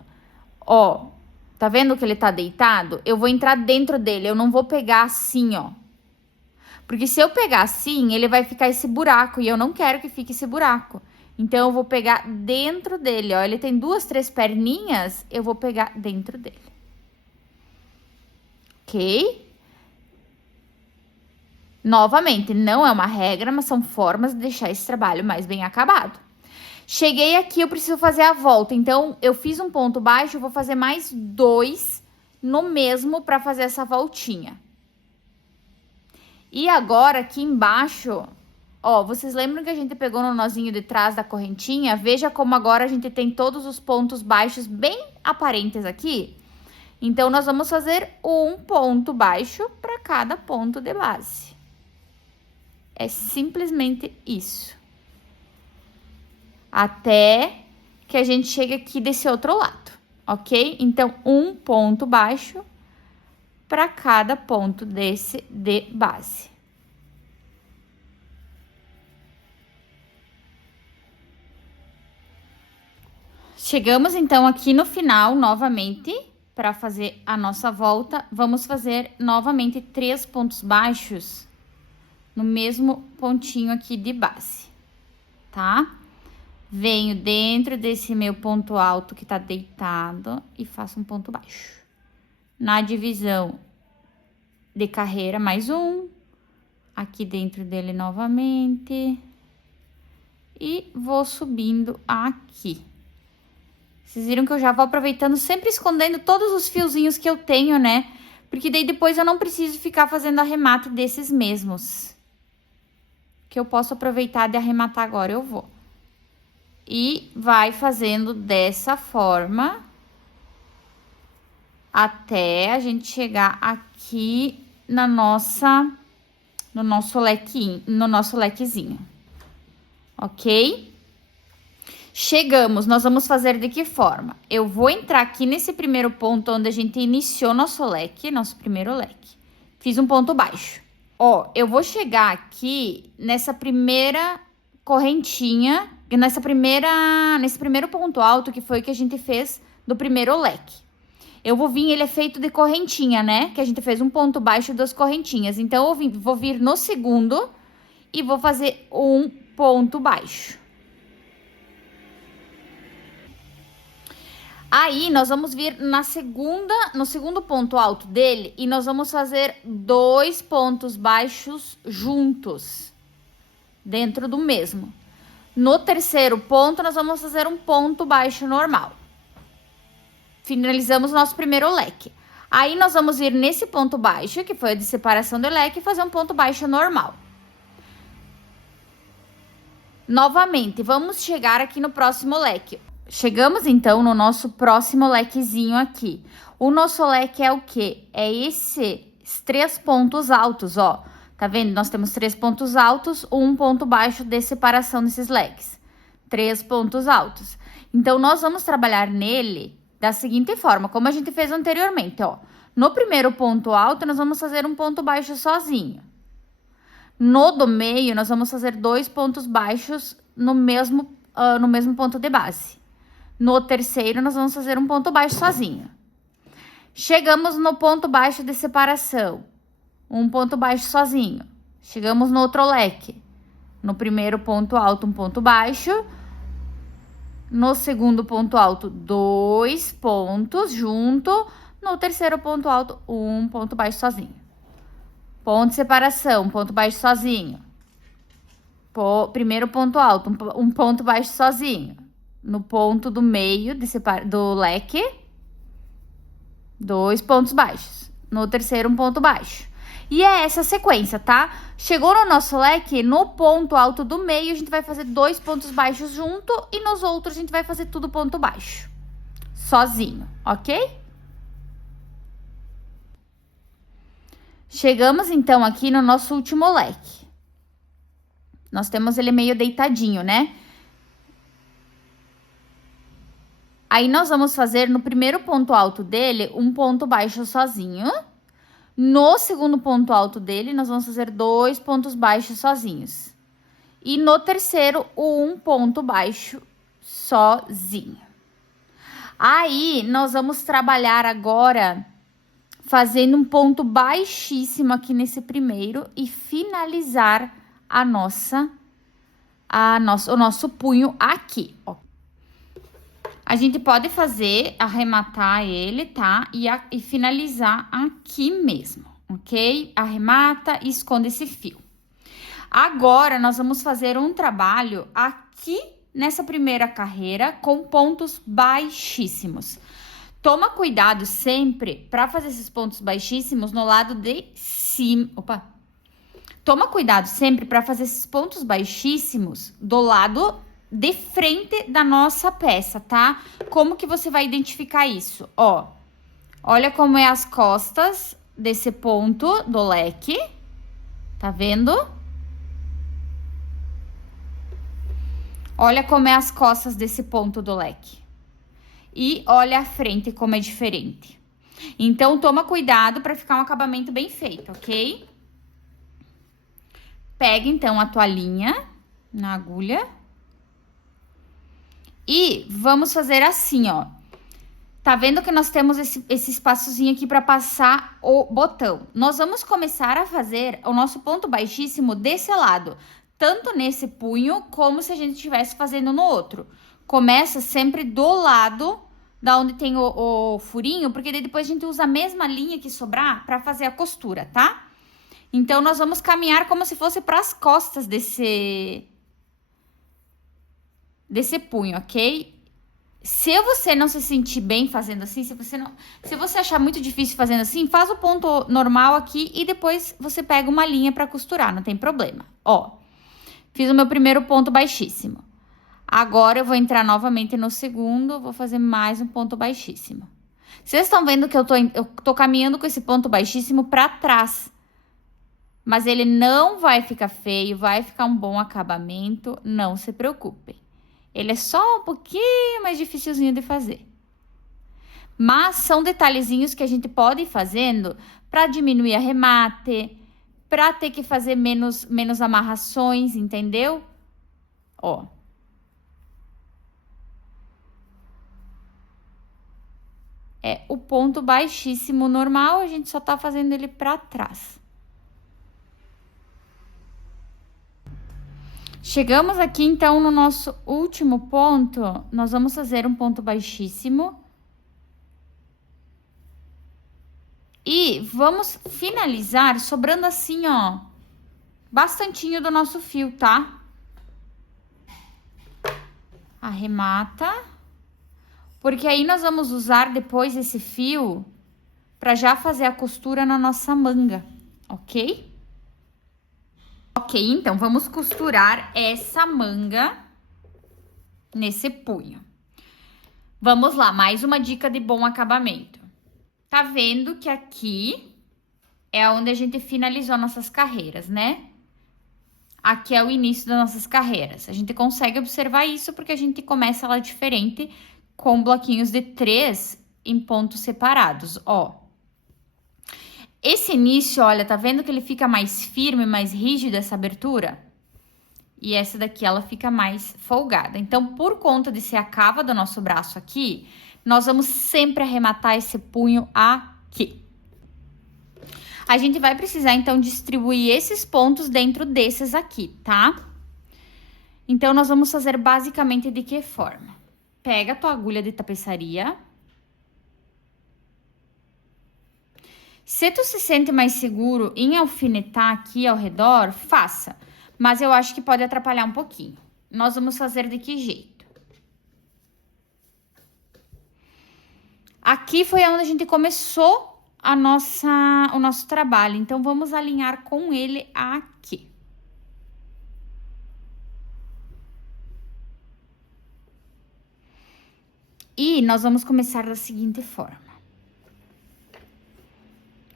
Ó, tá vendo que ele tá deitado? Eu vou entrar dentro dele, eu não vou pegar assim, ó. Porque se eu pegar assim, ele vai ficar esse buraco, e eu não quero que fique esse buraco. Então, eu vou pegar dentro dele, ó. Ele tem 2, 3 perninhas, eu vou pegar dentro dele. Ok? Novamente, não é uma regra, mas são formas de deixar esse trabalho mais bem acabado. Cheguei aqui, eu preciso fazer a volta. Então, eu fiz um ponto baixo, eu vou fazer mais 2 no mesmo para fazer essa voltinha. E agora, aqui embaixo, ó, vocês lembram que a gente pegou no nozinho de trás da correntinha? Veja como agora a gente tem todos os pontos baixos bem aparentes aqui. Então, nós vamos fazer um ponto baixo para cada ponto de base. É simplesmente isso. Até que a gente chegue aqui desse outro lado, ok? Então, um ponto baixo para cada ponto desse de base. Chegamos, então, aqui no final, novamente, para fazer a nossa volta. Vamos fazer novamente 3 pontos baixos no mesmo pontinho aqui de base, tá? Venho dentro desse meu ponto alto que tá deitado e faço um ponto baixo. Na divisão de carreira, mais um. Aqui dentro dele novamente. E vou subindo aqui. Vocês viram que eu já vou aproveitando, sempre escondendo todos os fiozinhos que eu tenho, né? Porque daí depois eu não preciso ficar fazendo arremate desses mesmos. Que eu posso aproveitar de arrematar agora, eu vou. E vai fazendo dessa forma até a gente chegar aqui no nosso lequezinho, ok? Chegamos, nós vamos fazer de que forma? Eu vou entrar aqui nesse primeiro ponto onde a gente iniciou nosso primeiro leque. Fiz um ponto baixo. Ó, eu vou chegar aqui nessa primeira correntinha, nesse primeiro ponto alto, que foi o que a gente fez do primeiro leque. Eu vou vir, ele é feito de correntinha, né? Que a gente fez um ponto baixo e 2 correntinhas. Então, eu vou vir no segundo e vou fazer um ponto baixo. Aí, nós vamos vir no segundo ponto alto dele e nós vamos fazer 2 pontos baixos juntos, dentro do mesmo. No terceiro ponto, nós vamos fazer um ponto baixo normal. Finalizamos o nosso primeiro leque. Aí, nós vamos vir nesse ponto baixo, que foi a de separação do leque, e fazer um ponto baixo normal. Novamente, vamos chegar aqui no próximo leque. Chegamos, então, no nosso próximo lequezinho aqui. O nosso leque é o quê? É esses 3 pontos altos, ó. Tá vendo? Nós temos 3 pontos altos, um ponto baixo de separação desses leques. 3 pontos altos. Então, nós vamos trabalhar nele da seguinte forma, como a gente fez anteriormente, ó. No primeiro ponto alto, nós vamos fazer um ponto baixo sozinho. No do meio, nós vamos fazer 2 pontos baixos no mesmo ponto de base. No terceiro, nós vamos fazer um ponto baixo sozinho. Chegamos no ponto baixo de separação. Um ponto baixo sozinho. Chegamos no outro leque. No primeiro ponto alto, um ponto baixo. No segundo ponto alto, 2 pontos junto. No terceiro ponto alto, um ponto baixo sozinho. Ponto de separação, ponto baixo sozinho. Primeiro ponto alto, um ponto baixo sozinho. No ponto do meio do leque, 2 pontos baixos. No terceiro, um ponto baixo. E é essa a sequência, tá? Chegou no nosso leque, no ponto alto do meio, a gente vai fazer 2 pontos baixos junto e nos outros a gente vai fazer tudo ponto baixo. Sozinho, ok? Chegamos, então, aqui no nosso último leque. Nós temos ele meio deitadinho, né? Aí, nós vamos fazer no primeiro ponto alto dele, um ponto baixo sozinho. No segundo ponto alto dele, nós vamos fazer 2 pontos baixos sozinhos. E no terceiro, um ponto baixo sozinho. Aí, nós vamos trabalhar agora fazendo um ponto baixíssimo aqui nesse primeiro e finalizar o nosso punho aqui, ó. A gente pode arrematar ele, tá? E finalizar aqui mesmo, ok? Arremata e esconde esse fio. Agora, nós vamos fazer um trabalho aqui nessa primeira carreira com pontos baixíssimos. Toma cuidado sempre para fazer esses pontos baixíssimos no lado de cima. Opa! Toma cuidado sempre para fazer esses pontos baixíssimos do lado de frente da nossa peça, tá? Como que você vai identificar isso? Ó, olha como é as costas desse ponto do leque. Tá vendo? Olha como é as costas desse ponto do leque. E olha a frente como é diferente. Então, toma cuidado para ficar um acabamento bem feito, ok? Pega, então, a toalhinha na agulha. E vamos fazer assim, ó. Tá vendo que nós temos esse espaçozinho aqui para passar o botão? Nós vamos começar a fazer o nosso ponto baixíssimo desse lado. Tanto nesse punho, como se a gente estivesse fazendo no outro. Começa sempre do lado da onde tem o furinho, porque daí depois a gente usa a mesma linha que sobrar para fazer a costura, tá? Então, nós vamos caminhar como se fosse para as costas desse punho, ok? Se você não se sentir bem fazendo assim, se você achar muito difícil fazendo assim, faz o ponto normal aqui e depois você pega uma linha para costurar, não tem problema. Ó, fiz o meu primeiro ponto baixíssimo. Agora, eu vou entrar novamente no segundo, vou fazer mais um ponto baixíssimo. Vocês estão vendo que eu tô caminhando com esse ponto baixíssimo para trás. Mas ele não vai ficar feio, vai ficar um bom acabamento, não se preocupem. Ele é só um pouquinho mais dificilzinho de fazer. Mas são detalhezinhos que a gente pode ir fazendo para diminuir arremate, para ter que fazer menos amarrações, entendeu? Ó. É o ponto baixíssimo normal, a gente só tá fazendo ele para trás. Chegamos aqui, então, no nosso último ponto, nós vamos fazer um ponto baixíssimo. E vamos finalizar sobrando assim, ó, bastantinho do nosso fio, tá? Arremata. Porque aí nós vamos usar depois esse fio para já fazer a costura na nossa manga, ok? Ok, então, vamos costurar essa manga nesse punho. Vamos lá, mais uma dica de bom acabamento. Tá vendo que aqui é onde a gente finalizou nossas carreiras, né? Aqui é o início das nossas carreiras. A gente consegue observar isso porque a gente começa ela diferente com bloquinhos de 3 em pontos separados, ó. Esse início, olha, tá vendo que ele fica mais firme, mais rígido essa abertura? E essa daqui, ela fica mais folgada. Então, por conta de ser a cava do nosso braço aqui, nós vamos sempre arrematar esse punho aqui. A gente vai precisar, então, distribuir esses pontos dentro desses aqui, tá? Então, nós vamos fazer basicamente de que forma? Pega a tua agulha de tapeçaria. Se tu se sente mais seguro em alfinetar aqui ao redor, faça. Mas eu acho que pode atrapalhar um pouquinho. Nós vamos fazer de que jeito? Aqui foi onde a gente começou o nosso trabalho. Então, vamos alinhar com ele aqui. E nós vamos começar da seguinte forma.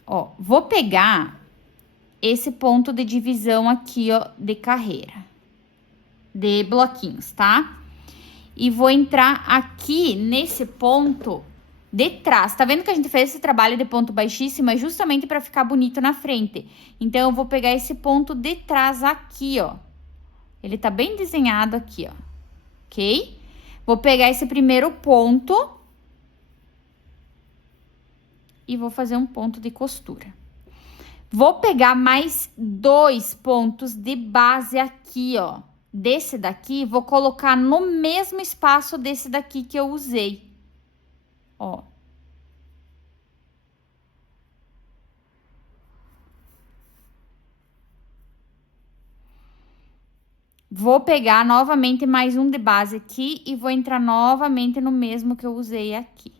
Ó, vou pegar esse ponto de divisão aqui, ó, de carreira, de bloquinhos, tá? E vou entrar aqui nesse ponto de trás. Tá vendo que a gente fez esse trabalho de ponto baixíssimo? É justamente para ficar bonito na frente. Então, eu vou pegar esse ponto de trás aqui, ó. Ele tá bem desenhado aqui, ó. Ok? Vou pegar esse primeiro ponto e vou fazer um ponto de costura. Vou pegar mais 2 pontos de base aqui, ó. Desse daqui, vou colocar no mesmo espaço desse daqui que eu usei. Ó. Vou pegar novamente mais um de base aqui e vou entrar novamente no mesmo que eu usei aqui.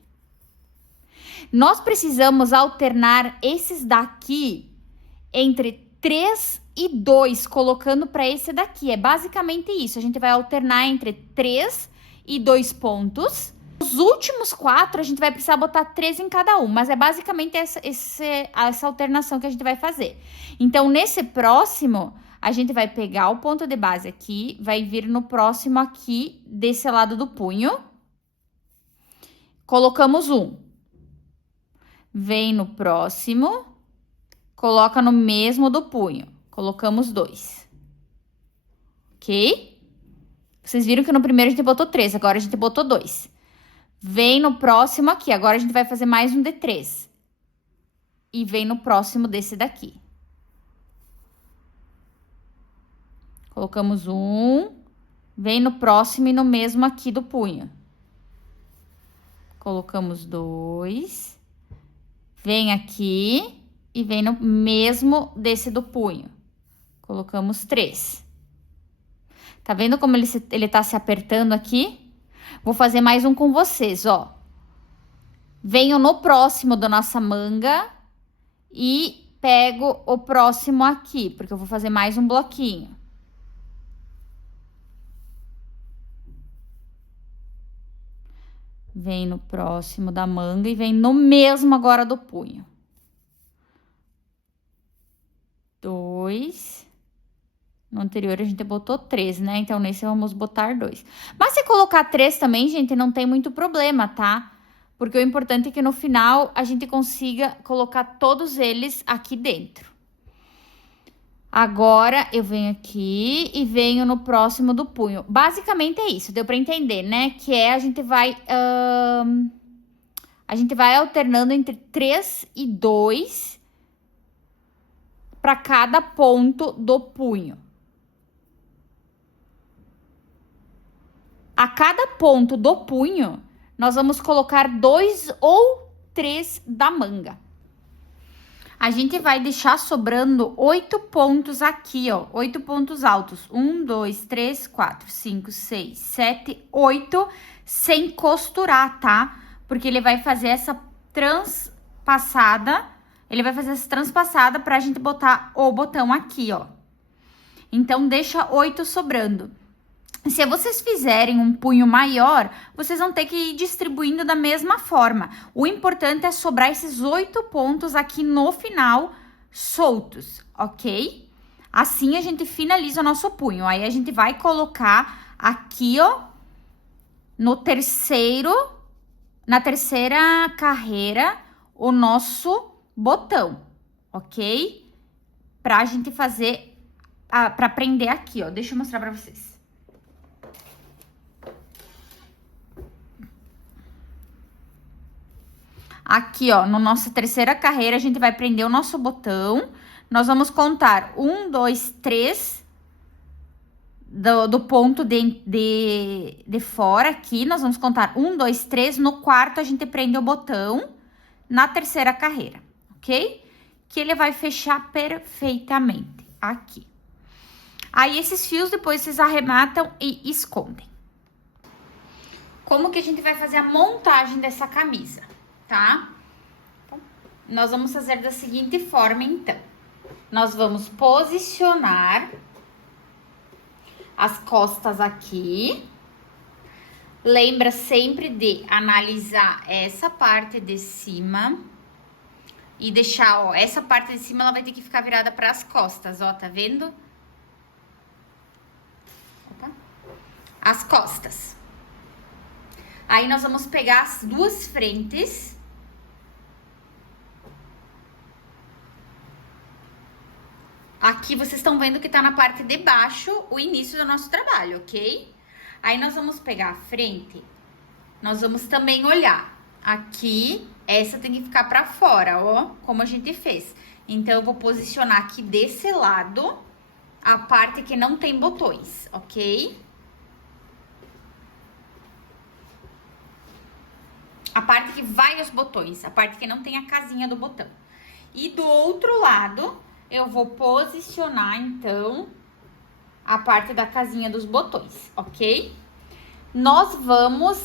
Nós precisamos alternar esses daqui entre 3 e 2, colocando para esse daqui. É basicamente isso. A gente vai alternar entre 3 e 2 pontos. Os últimos 4, a gente vai precisar botar 3 em cada um. Mas é basicamente essa alternação que a gente vai fazer. Então, nesse próximo, a gente vai pegar o ponto de base aqui, vai vir no próximo aqui, desse lado do punho. Colocamos um. Vem no próximo, coloca no mesmo do punho. Colocamos 2. Ok? Vocês viram que no primeiro a gente botou 3, agora a gente botou 2. Vem no próximo aqui, agora a gente vai fazer mais um de 3. E vem no próximo desse daqui. Colocamos um, vem no próximo e no mesmo aqui do punho. Colocamos 2. Vem aqui e vem no mesmo desse do punho. Colocamos 3. Tá vendo como ele tá se apertando aqui? Vou fazer mais um com vocês, ó. Venho no próximo da nossa manga e pego o próximo aqui, porque eu vou fazer mais um bloquinho. Vem no próximo da manga e vem no mesmo agora do punho. 2. No anterior a gente botou 3, né? Então, nesse vamos botar 2. Mas se colocar 3 também, gente, não tem muito problema, tá? Porque o importante é que no final a gente consiga colocar todos eles aqui dentro. Agora, eu venho aqui e venho no próximo do punho. Basicamente é isso, deu pra entender, né? Que é a gente vai alternando entre 3 e 2 para cada ponto do punho. A cada ponto do punho, nós vamos colocar 2 ou 3 da manga. A gente vai deixar sobrando 8 pontos aqui, ó. 8 pontos altos. 1, 2, 3, 4, 5, 6, 7, 8, sem costurar, tá? Porque ele vai fazer essa passada, ele vai fazer essa transpassada pra gente botar o botão aqui, ó. Então, deixa 8 sobrando. Se vocês fizerem um punho maior, vocês vão ter que ir distribuindo da mesma forma. O importante é sobrar esses 8 pontos aqui no final, soltos, ok? Assim, a gente finaliza o nosso punho. Aí, a gente vai colocar aqui, ó, na terceira carreira, o nosso botão, ok? Pra gente fazer, pra prender aqui, ó. Deixa eu mostrar pra vocês. Aqui, ó, na nossa terceira carreira, a gente vai prender o nosso botão. Nós vamos contar 1, 2, 3 do ponto de fora aqui. Nós vamos contar 1, 2, 3. No quarto, a gente prende o botão na terceira carreira, ok? Que ele vai fechar perfeitamente aqui. Aí, esses fios, depois vocês arrematam e escondem. Como que a gente vai fazer a montagem dessa camisa, tá? Nós vamos fazer da seguinte forma, então. Nós vamos posicionar as costas aqui. Lembra sempre de analisar essa parte de cima e deixar, ó, essa parte de cima ela vai ter que ficar virada para as costas, ó, tá vendo? Opa. As costas. Aí, nós vamos pegar as duas frentes. Aqui, vocês estão vendo que tá na parte de baixo o início do nosso trabalho, ok? Aí, nós vamos pegar a frente. Nós vamos também olhar. Aqui, essa tem que ficar pra fora, ó, como a gente fez. Então, eu vou posicionar aqui desse lado a parte que não tem botões, ok? A parte que vai os botões, a parte que não tem a casinha do botão. E do outro lado, eu vou posicionar, então, a parte da casinha dos botões, ok? Nós vamos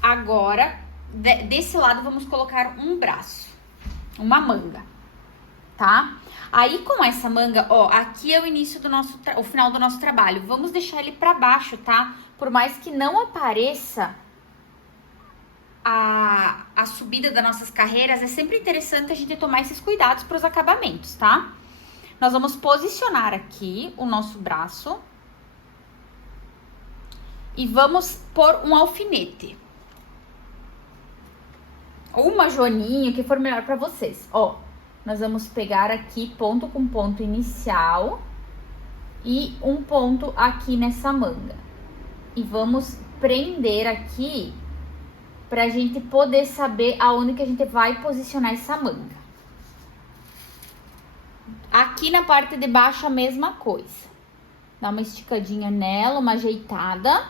agora, desse lado, vamos colocar um braço, uma manga, tá? Aí, com essa manga, ó, aqui é o início do o final do nosso trabalho. Vamos deixar ele pra baixo, tá? Por mais que não apareça a subida das nossas carreiras, é sempre interessante a gente tomar esses cuidados para os acabamentos, tá? Nós vamos posicionar aqui o nosso braço e vamos pôr um alfinete ou uma joaninha, que for melhor para vocês. Ó, nós vamos pegar aqui ponto com ponto inicial e um ponto aqui nessa manga e vamos prender aqui pra gente poder saber aonde que a gente vai posicionar essa manga. Aqui na parte de baixo a mesma coisa. Dá uma esticadinha nela, uma ajeitada.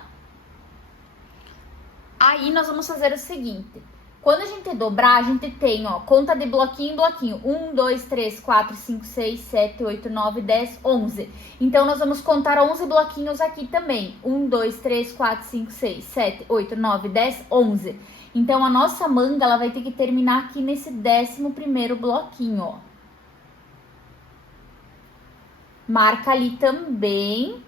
Aí, nós vamos fazer o seguinte. Quando a gente dobrar, a gente tem, ó, conta de bloquinho em bloquinho. 1, 2, 3, 4, 5, 6, 7, 8, 9, 10, 11. Então, nós vamos contar 11 bloquinhos aqui também. 1, 2, 3, 4, 5, 6, 7, 8, 9, 10, 11. Então, a nossa manga, ela vai ter que terminar aqui nesse 11º bloquinho, ó. Marca ali também.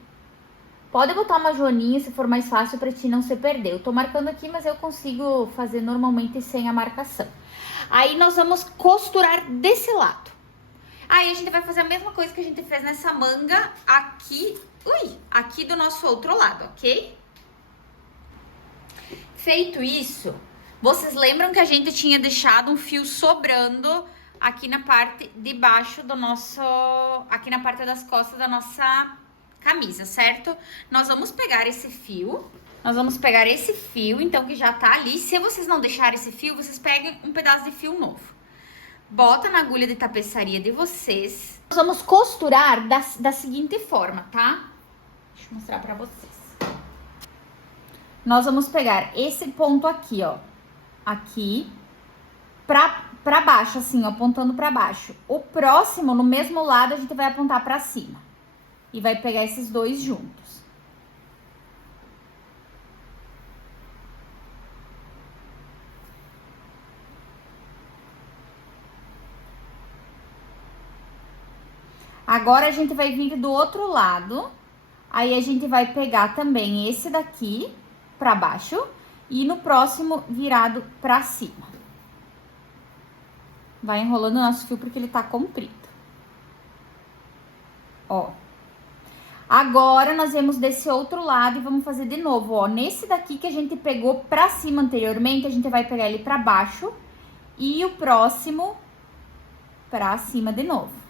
Pode botar uma joaninha se for mais fácil pra ti não se perder. Eu tô marcando aqui, mas eu consigo fazer normalmente sem a marcação. Aí, nós vamos costurar desse lado. Aí, a gente vai fazer a mesma coisa que a gente fez nessa manga aqui, aqui do nosso outro lado, ok? Feito isso, vocês lembram que a gente tinha deixado um fio sobrando aqui na parte de baixo do nosso, aqui na parte das costas da nossa camisa, certo? Nós vamos pegar esse fio, então, que já tá ali. Se vocês não deixarem esse fio, vocês peguem um pedaço de fio novo. Bota na agulha de tapeçaria de vocês. Nós vamos costurar da seguinte forma, tá? Deixa eu mostrar pra vocês. Nós vamos pegar esse ponto aqui, ó, aqui, pra baixo, assim, ó, apontando pra baixo. O próximo, no mesmo lado, a gente vai apontar pra cima. E vai pegar esses dois juntos. Agora a gente vai vir do outro lado. Aí a gente vai pegar também esse daqui pra baixo e no próximo virado pra cima. Vai enrolando o nosso fio porque ele tá comprido. Ó. Agora, nós vamos desse outro lado e vamos fazer de novo, ó. Nesse daqui que a gente pegou pra cima anteriormente, a gente vai pegar ele pra baixo e o próximo pra cima de novo.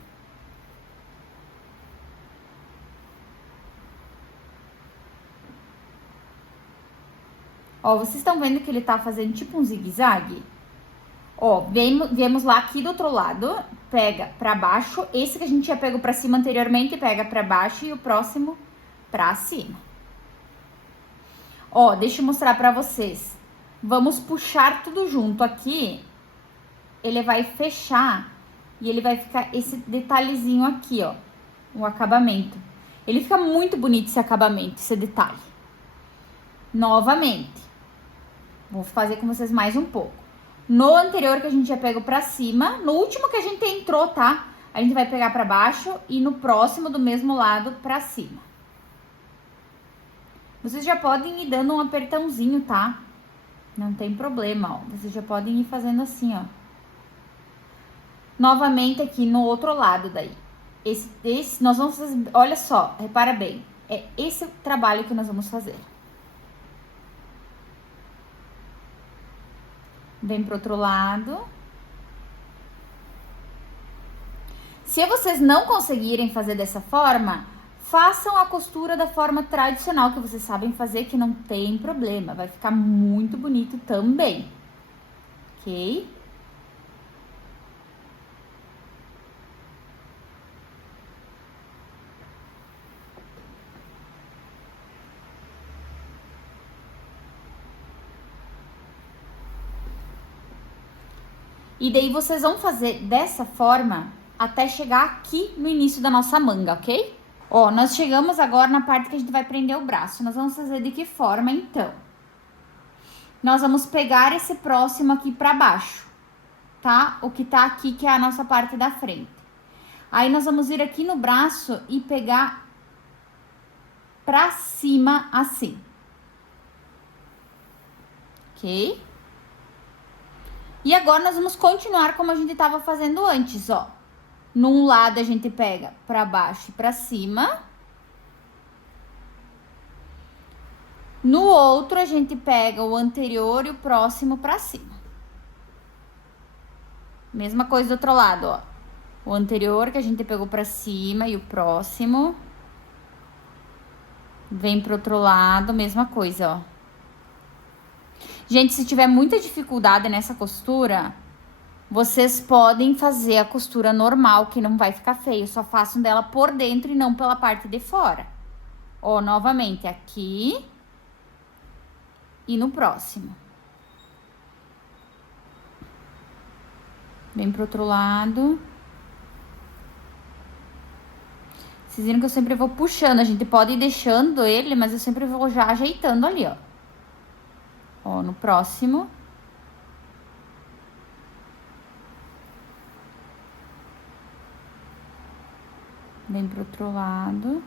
Ó, vocês estão vendo que ele tá fazendo tipo um zigue-zague? Ó, viemos lá aqui do outro lado, pega pra baixo, esse que a gente tinha pego pra cima anteriormente, pega pra baixo e o próximo pra cima. Ó, deixa eu mostrar pra vocês. Vamos puxar tudo junto aqui, ele vai fechar e ele vai ficar esse detalhezinho aqui, ó, o acabamento. Ele fica muito bonito esse acabamento, esse detalhe. Novamente, vou fazer com vocês mais um pouco. No anterior que a gente já pegou pra cima, no último que a gente entrou, tá? A gente vai pegar pra baixo e no próximo do mesmo lado pra cima. Vocês já podem ir dando um apertãozinho, tá? Não tem problema, ó. Vocês já podem ir fazendo assim, ó. Novamente aqui no outro lado daí. Esse nós vamos fazer, olha só, repara bem. É esse o trabalho que nós vamos fazer. Vem pro outro lado. Se vocês não conseguirem fazer dessa forma, façam a costura da forma tradicional que vocês sabem fazer, que não tem problema. Vai ficar muito bonito também. Ok? E daí vocês vão fazer dessa forma até chegar aqui no início da nossa manga, ok? Ó, nós chegamos agora na parte que a gente vai prender o braço. Nós vamos fazer de que forma, então? Nós vamos pegar esse próximo aqui pra baixo, tá? O que tá aqui, que é a nossa parte da frente. Aí, nós vamos vir aqui no braço e pegar pra cima, assim. Ok? E agora, nós vamos continuar como a gente tava fazendo antes, ó. Num lado, a gente pega pra baixo e pra cima. No outro, a gente pega o anterior e o próximo pra cima. Mesma coisa do outro lado, ó. O anterior que a gente pegou pra cima e o próximo. Vem pro outro lado, mesma coisa, ó. Gente, se tiver muita dificuldade nessa costura, vocês podem fazer a costura normal, que não vai ficar feio. Só façam dela por dentro e não pela parte de fora. Ó, novamente, aqui. E no próximo. Vem pro outro lado. Vocês viram que eu sempre vou puxando. A gente pode ir deixando ele, mas eu sempre vou já ajeitando ali, ó. Ó, no próximo. Vem pro outro lado.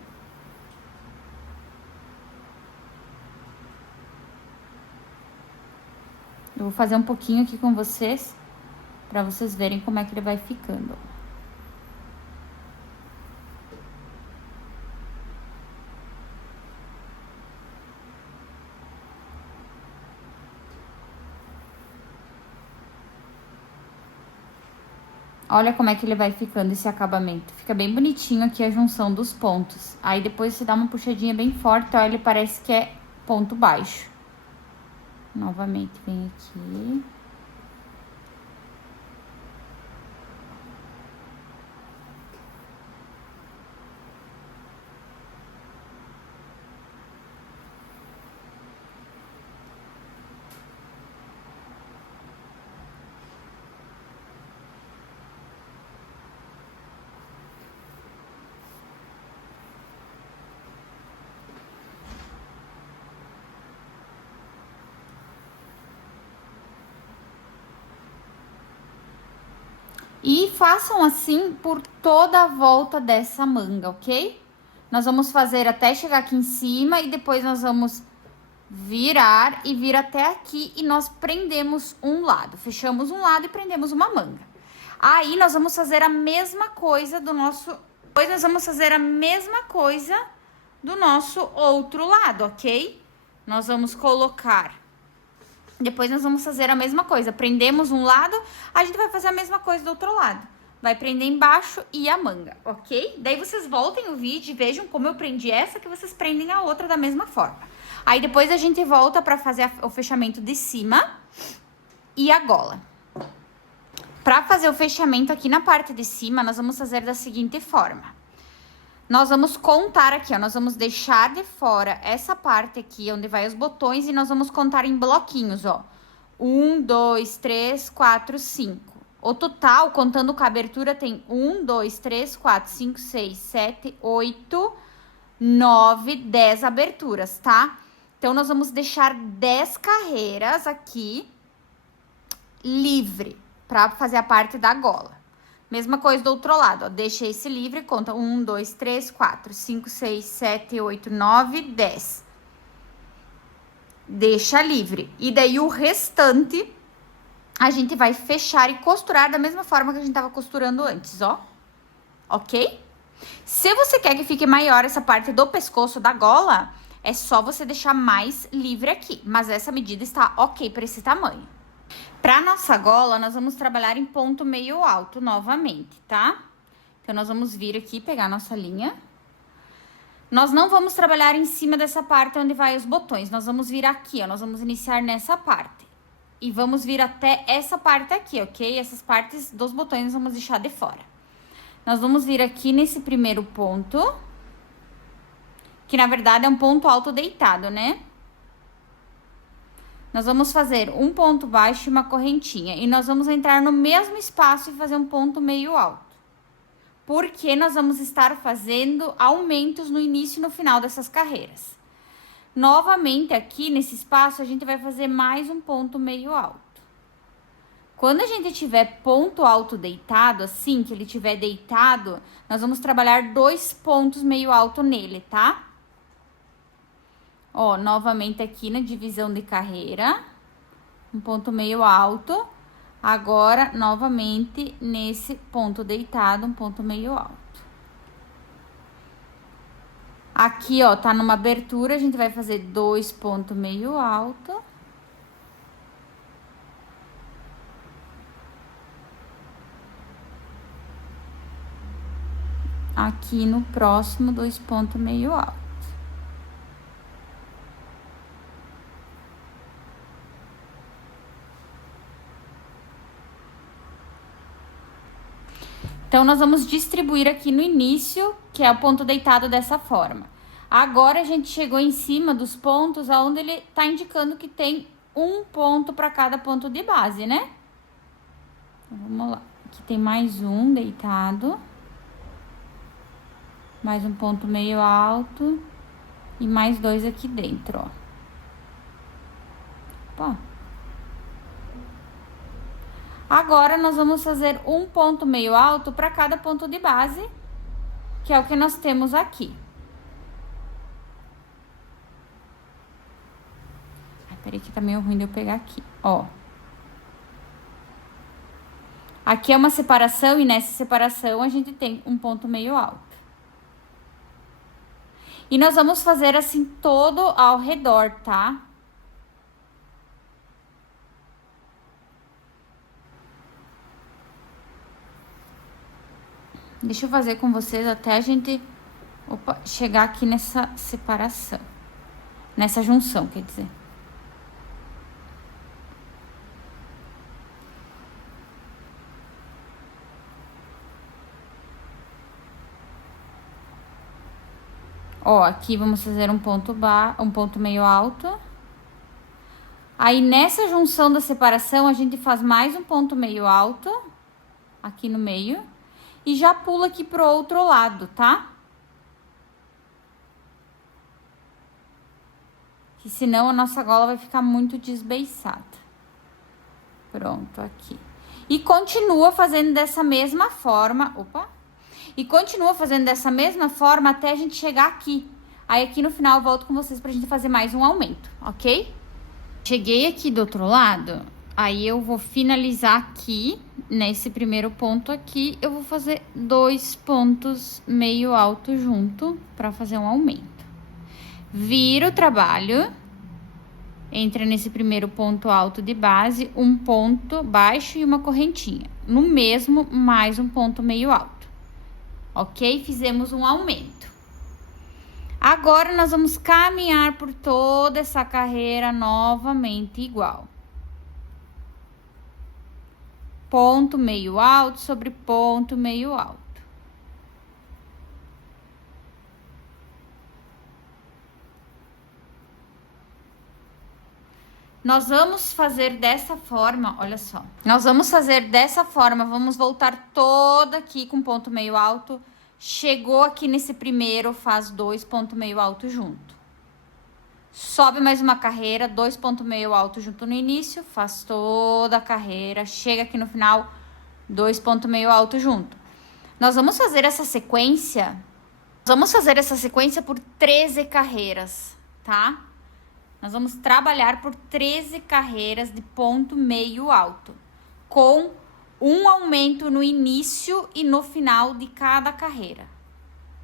Eu vou fazer um pouquinho aqui com vocês, pra vocês verem como é que ele vai ficando. Olha como é que ele vai ficando esse acabamento. Fica bem bonitinho aqui a junção dos pontos. Aí depois você dá uma puxadinha bem forte, ó, ele parece que é ponto baixo. Novamente, vem aqui. E façam assim por toda a volta dessa manga, ok? Nós vamos fazer até chegar aqui em cima e depois nós vamos virar e vir até aqui e nós prendemos um lado. Fechamos um lado e prendemos uma manga. Aí, nós vamos fazer a mesma coisa do nosso... Depois, nós vamos fazer a mesma coisa do nosso outro lado, ok? Nós vamos colocar... Depois, nós vamos fazer a mesma coisa. Prendemos um lado, a gente vai fazer a mesma coisa do outro lado. Vai prender embaixo e a manga, ok? Daí, vocês voltem o vídeo e vejam como eu prendi essa, que vocês prendem a outra da mesma forma. Aí, depois, a gente volta pra fazer o fechamento de cima e a gola. Para fazer o fechamento aqui na parte de cima, nós vamos fazer da seguinte forma. Nós vamos contar aqui, ó, nós vamos deixar de fora essa parte aqui, onde vai os botões, e nós vamos contar em bloquinhos, ó. 1, 2, 3, 4, 5. O total, contando com a abertura, tem 1, 2, 3, 4, 5, 6, 7, 8, 9, 10 aberturas, tá? Então, nós vamos deixar 10 carreiras aqui livre para fazer a parte da gola. Mesma coisa do outro lado, ó. Deixa esse livre, conta 1, 2, 3, 4, 5, 6, 7, 8, 9, 10. Deixa livre. E daí o restante a gente vai fechar e costurar da mesma forma que a gente tava costurando antes, ó. Ok? Se você quer que fique maior essa parte do pescoço da gola, é só você deixar mais livre aqui. Mas essa medida está ok para esse tamanho. Para nossa gola, nós vamos trabalhar em ponto meio alto novamente, tá? Então, nós vamos vir aqui, pegar nossa linha. Nós não vamos trabalhar em cima dessa parte onde vai os botões. Nós vamos vir aqui, ó. Nós vamos iniciar nessa parte. E vamos vir até essa parte aqui, ok? Essas partes dos botões nós vamos deixar de fora. Nós vamos vir aqui nesse primeiro ponto. Que, na verdade, é um ponto alto deitado, né? Nós vamos fazer um ponto baixo e uma correntinha. E nós vamos entrar no mesmo espaço e fazer um ponto meio alto. Porque nós vamos estar fazendo aumentos no início e no final dessas carreiras. Novamente, aqui nesse espaço, a gente vai fazer mais um ponto meio alto. Quando a gente tiver ponto alto deitado, assim, que ele estiver deitado, nós vamos trabalhar 2 pontos meio alto nele, tá? Ó, novamente aqui na divisão de carreira, um ponto meio alto. Agora, novamente, nesse ponto deitado, um ponto meio alto. Aqui, ó, tá numa abertura, a gente vai fazer 2 pontos meio alto. Aqui no próximo, 2 pontos meio alto. Então, nós vamos distribuir aqui no início, que é o ponto deitado dessa forma. Agora, a gente chegou em cima dos pontos, onde ele tá indicando que tem um ponto para cada ponto de base, né? Então, vamos lá. Aqui tem mais um deitado. Mais um ponto meio alto. E mais 2 aqui dentro, ó. Opa. Agora, nós vamos fazer um ponto meio alto para cada ponto de base, que é o que nós temos aqui. Ai, peraí que tá meio ruim de eu pegar aqui, ó. Aqui é uma separação e nessa separação a gente tem um ponto meio alto. E nós vamos fazer assim todo ao redor, tá? Deixa eu fazer com vocês até a gente chegar aqui nessa separação. Nessa junção, quer dizer. Ó, aqui vamos fazer um ponto meio alto. Aí, nessa junção da separação, a gente faz mais um ponto meio alto. Aqui no meio. E já pula aqui pro outro lado, tá? Que senão a nossa gola vai ficar muito desbeiçada. Pronto, aqui. E continua fazendo dessa mesma forma, e continua fazendo dessa mesma forma até a gente chegar aqui. Aí aqui no final eu volto com vocês pra gente fazer mais um aumento, ok? Cheguei aqui do outro lado, aí eu vou finalizar aqui, nesse primeiro ponto aqui, eu vou fazer 2 pontos meio alto junto pra fazer um aumento. Vira o trabalho, entra nesse primeiro ponto alto de base, um ponto baixo e uma correntinha. No mesmo, mais um ponto meio alto, ok? Fizemos um aumento. Agora, nós vamos caminhar por toda essa carreira novamente igual. Ponto meio alto sobre ponto meio alto. Nós vamos fazer dessa forma, olha só. Nós vamos fazer dessa forma, vamos voltar toda aqui com ponto meio alto. Chegou aqui nesse primeiro, faz 2 pontos meio alto junto. Sobe mais uma carreira, 2 pontos meio alto junto no início, faz toda a carreira, chega aqui no final, 2 pontos meio alto junto. Nós vamos fazer essa sequência, por 13 carreiras, tá? Nós vamos trabalhar por 13 carreiras de ponto meio alto, com um aumento no início e no final de cada carreira,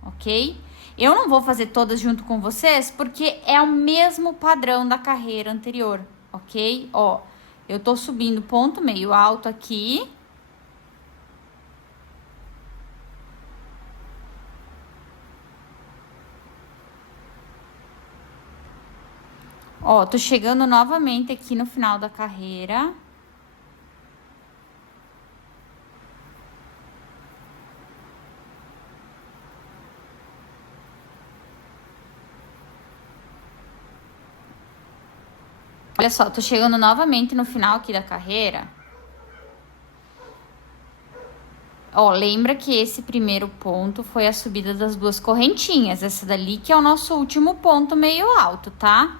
ok? Eu não vou fazer todas junto com vocês, porque é o mesmo padrão da carreira anterior, ok? Ó, eu tô subindo ponto meio alto aqui. Ó, tô chegando novamente aqui no final da carreira. Olha só, tô chegando novamente no final aqui da carreira. Ó, lembra que esse primeiro ponto foi a subida das 2 correntinhas. Essa dali que é o nosso último ponto meio alto, tá?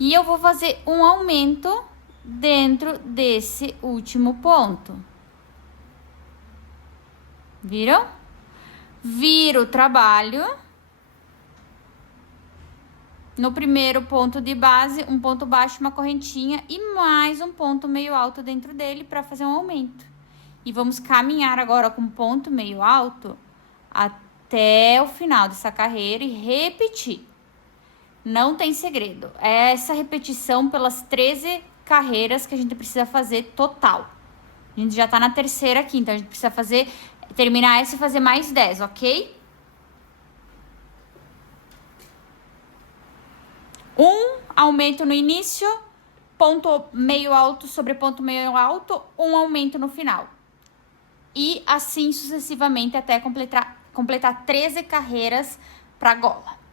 E eu vou fazer um aumento dentro desse último ponto. Viram? Viro o trabalho. No primeiro ponto de base, um ponto baixo, uma correntinha e mais um ponto meio alto dentro dele para fazer um aumento. E vamos caminhar agora com ponto meio alto até o final dessa carreira e repetir. Não tem segredo. É essa repetição pelas 13 carreiras que a gente precisa fazer total. A gente já tá na terceira aqui, então a gente precisa terminar essa e fazer mais 10, ok? Um aumento no início, ponto meio alto sobre ponto meio alto, um aumento no final. E assim sucessivamente até completar 13 carreiras para gola.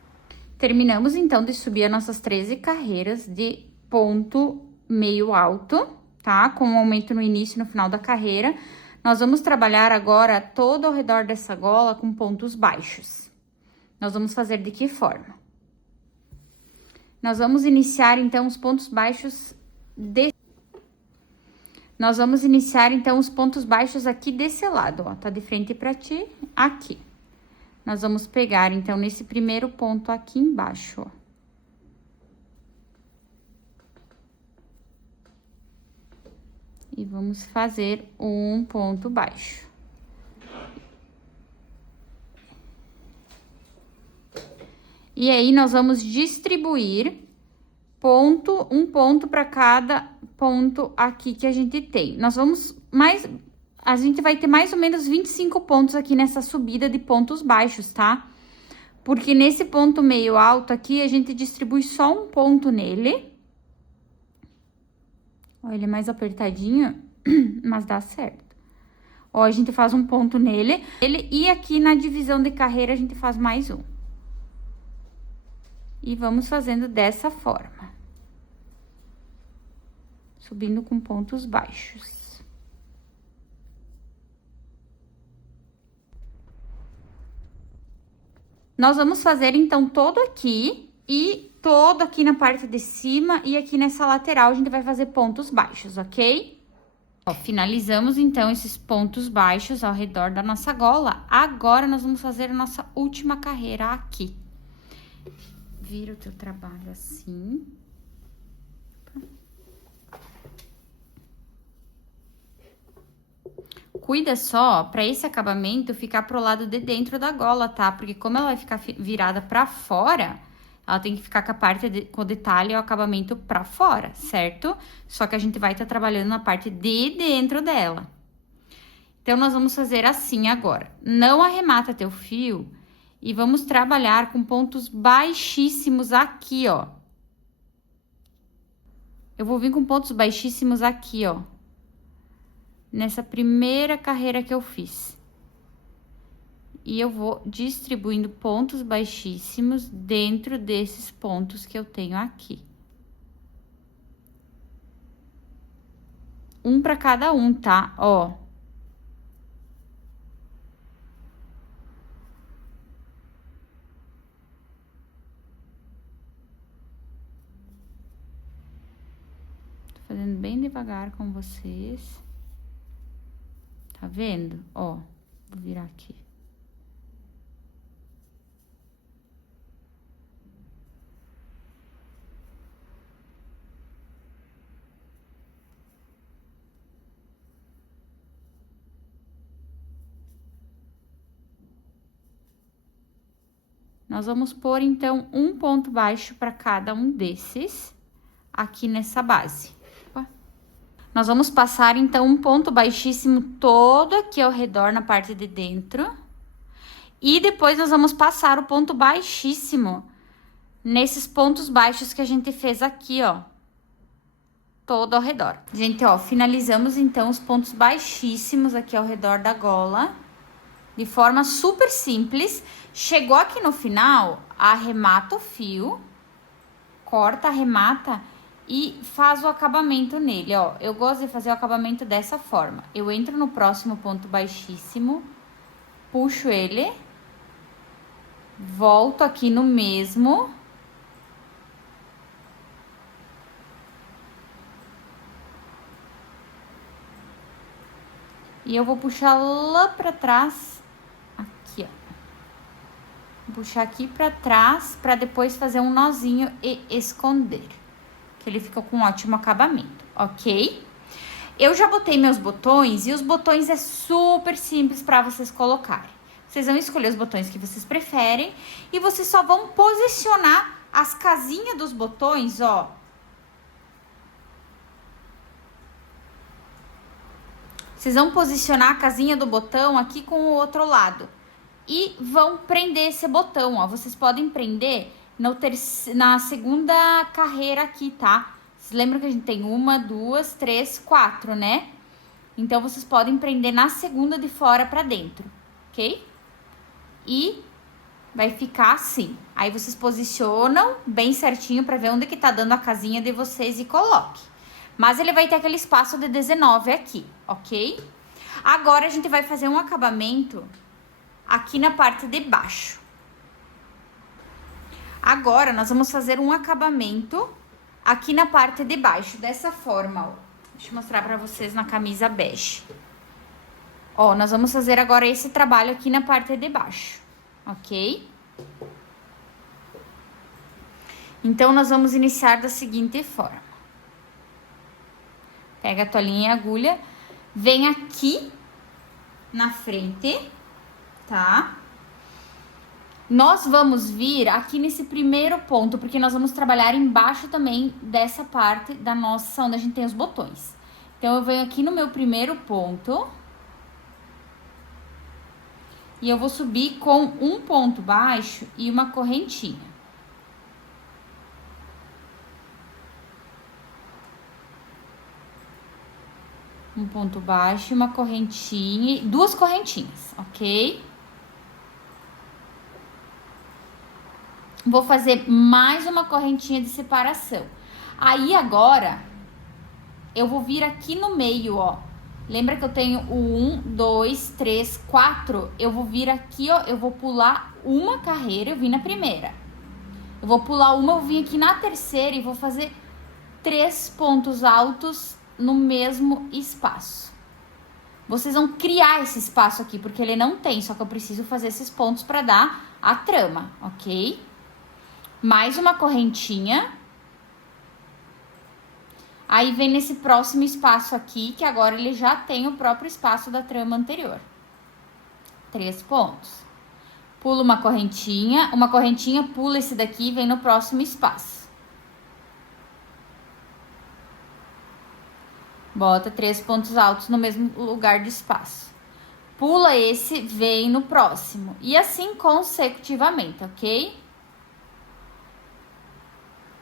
Terminamos então de subir as nossas 13 carreiras de ponto meio alto, tá? Com um aumento no início e no final da carreira. Nós vamos trabalhar agora todo ao redor dessa gola com pontos baixos. Nós vamos fazer de que forma? Nós vamos iniciar, então, os pontos baixos aqui desse lado, ó. Tá de frente pra ti, aqui. Nós vamos pegar, então, nesse primeiro ponto aqui embaixo, ó. E vamos fazer um ponto baixo. E aí, nós vamos distribuir um ponto para cada ponto aqui que a gente tem. A gente vai ter mais ou menos 25 pontos aqui nessa subida de pontos baixos, tá? Porque nesse ponto meio alto aqui, a gente distribui só um ponto nele. Ó, ele é mais apertadinho, mas dá certo. Ó, a gente faz um ponto nele. E aqui na divisão de carreira, a gente faz mais um. E vamos fazendo dessa forma. Subindo com pontos baixos. Nós vamos fazer, então, todo aqui e todo aqui na parte de cima e aqui nessa lateral a gente vai fazer pontos baixos, ok? Ó, finalizamos, então, esses pontos baixos ao redor da nossa gola. Agora, nós vamos fazer a nossa última carreira aqui. Vira o teu trabalho assim. Cuida só pra esse acabamento ficar pro lado de dentro da gola, tá? Porque como ela vai ficar virada pra fora, ela tem que ficar com a parte com o detalhe e o acabamento pra fora, certo? Só que a gente vai estar trabalhando na parte de dentro dela. Então, nós vamos fazer assim agora. Não arremata teu fio e vamos trabalhar com pontos baixíssimos aqui, ó. Eu vou vir com pontos baixíssimos aqui, ó. Nessa primeira carreira que eu fiz. E eu vou distribuindo pontos baixíssimos dentro desses pontos que eu tenho aqui. Um para cada um, tá? Ó. Tô fazendo bem devagar com vocês. Tá vendo? Ó, vou virar aqui. Nós vamos pôr, então, um ponto baixo para cada um desses aqui nessa base. Nós vamos passar, então, um ponto baixíssimo todo aqui ao redor na parte de dentro. E depois, nós vamos passar o ponto baixíssimo nesses pontos baixos que a gente fez aqui, ó. Todo ao redor. Gente, ó, finalizamos, então, os pontos baixíssimos aqui ao redor da gola. De forma super simples. Chegou aqui no final, arremata o fio. Corta, arremata e faz o acabamento nele, ó. Eu gosto de fazer o acabamento dessa forma. Eu entro no próximo ponto baixíssimo, puxo ele, volto aqui no mesmo. E eu vou puxar lá pra trás, aqui, ó. Vou puxar aqui pra trás, pra depois fazer um nozinho e esconder. Que ele fica com um ótimo acabamento, ok? Eu já botei meus botões e os botões é super simples para vocês colocarem. Vocês vão escolher os botões que vocês preferem e vocês só vão posicionar as casinhas dos botões, ó. Vocês vão posicionar a casinha do botão aqui com o outro lado e vão prender esse botão, ó. Vocês podem prender na segunda carreira aqui, tá? Vocês lembram que a gente tem 1, 2, 3, 4, né? Então, vocês podem prender na segunda de fora pra dentro, ok? E vai ficar assim. Aí, vocês posicionam bem certinho pra ver onde que tá dando a casinha de vocês e coloque. Mas ele vai ter aquele espaço de 19 aqui, ok? Agora, a gente vai fazer um acabamento aqui na parte de baixo. Agora, nós vamos fazer um acabamento aqui na parte de baixo, dessa forma, ó. Deixa eu mostrar pra vocês na camisa bege. Ó, nós vamos fazer agora esse trabalho aqui na parte de baixo, ok? Então, nós vamos iniciar da seguinte forma. Pega a tua linha e agulha, vem aqui na frente, tá? Nós vamos vir aqui nesse primeiro ponto, porque nós vamos trabalhar embaixo também dessa parte da nossa, onde a gente tem os botões. Então, eu venho aqui no meu primeiro ponto. E eu vou subir com um ponto baixo e uma correntinha. Um ponto baixo e uma correntinha, duas correntinhas, ok? Vou fazer mais uma correntinha de separação. Aí, agora, eu vou vir aqui no meio, ó. Lembra que eu tenho o 1, 2, 3, 4? Eu vou vir aqui, ó, eu vou pular uma carreira, eu vim na primeira. Eu vou vim aqui na terceira e vou fazer 3 pontos altos no mesmo espaço. Vocês vão criar esse espaço aqui, porque ele não tem, só que eu preciso fazer esses pontos para dar a trama, ok? Mais uma correntinha. Aí vem nesse próximo espaço aqui, que agora ele já tem o próprio espaço da trama anterior. 3 pontos. Pula uma correntinha, pula esse daqui e vem no próximo espaço. Bota 3 pontos altos no mesmo lugar de espaço. Pula esse, vem no próximo. E assim consecutivamente, ok?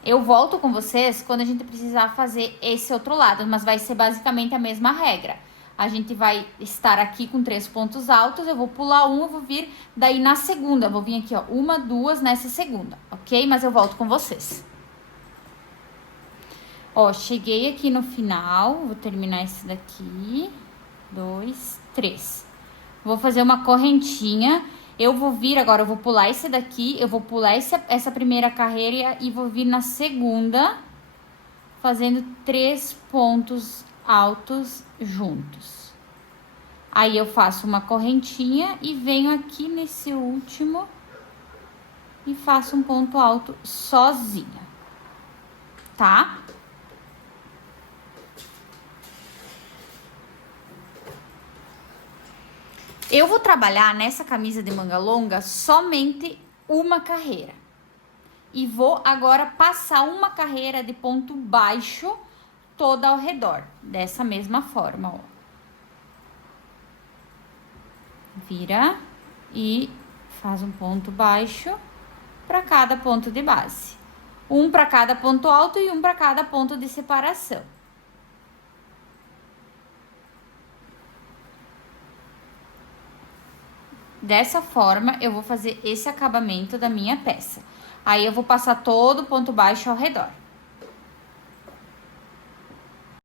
Eu volto com vocês quando a gente precisar fazer esse outro lado, mas vai ser basicamente a mesma regra. A gente vai estar aqui com 3 pontos altos, eu vou pular um, eu vou vir daí na segunda. Vou vir aqui, ó, 1, 2 nessa segunda, ok? Mas eu volto com vocês. Ó, cheguei aqui no final, vou terminar esse daqui. 2, 3. Vou fazer uma correntinha. Eu vou vir agora, eu vou pular esse daqui, eu vou pular essa primeira carreira e vou vir na segunda, fazendo 3 pontos altos juntos. Aí eu faço uma correntinha e venho aqui nesse último e faço um ponto alto sozinha, tá? Eu vou trabalhar nessa camisa de manga longa somente uma carreira. E vou agora passar uma carreira de ponto baixo toda ao redor, dessa mesma forma, ó. Vira e faz um ponto baixo para cada ponto de base. Um para cada ponto alto e um para cada ponto de separação. Dessa forma, eu vou fazer esse acabamento da minha peça. Aí, eu vou passar todo o ponto baixo ao redor.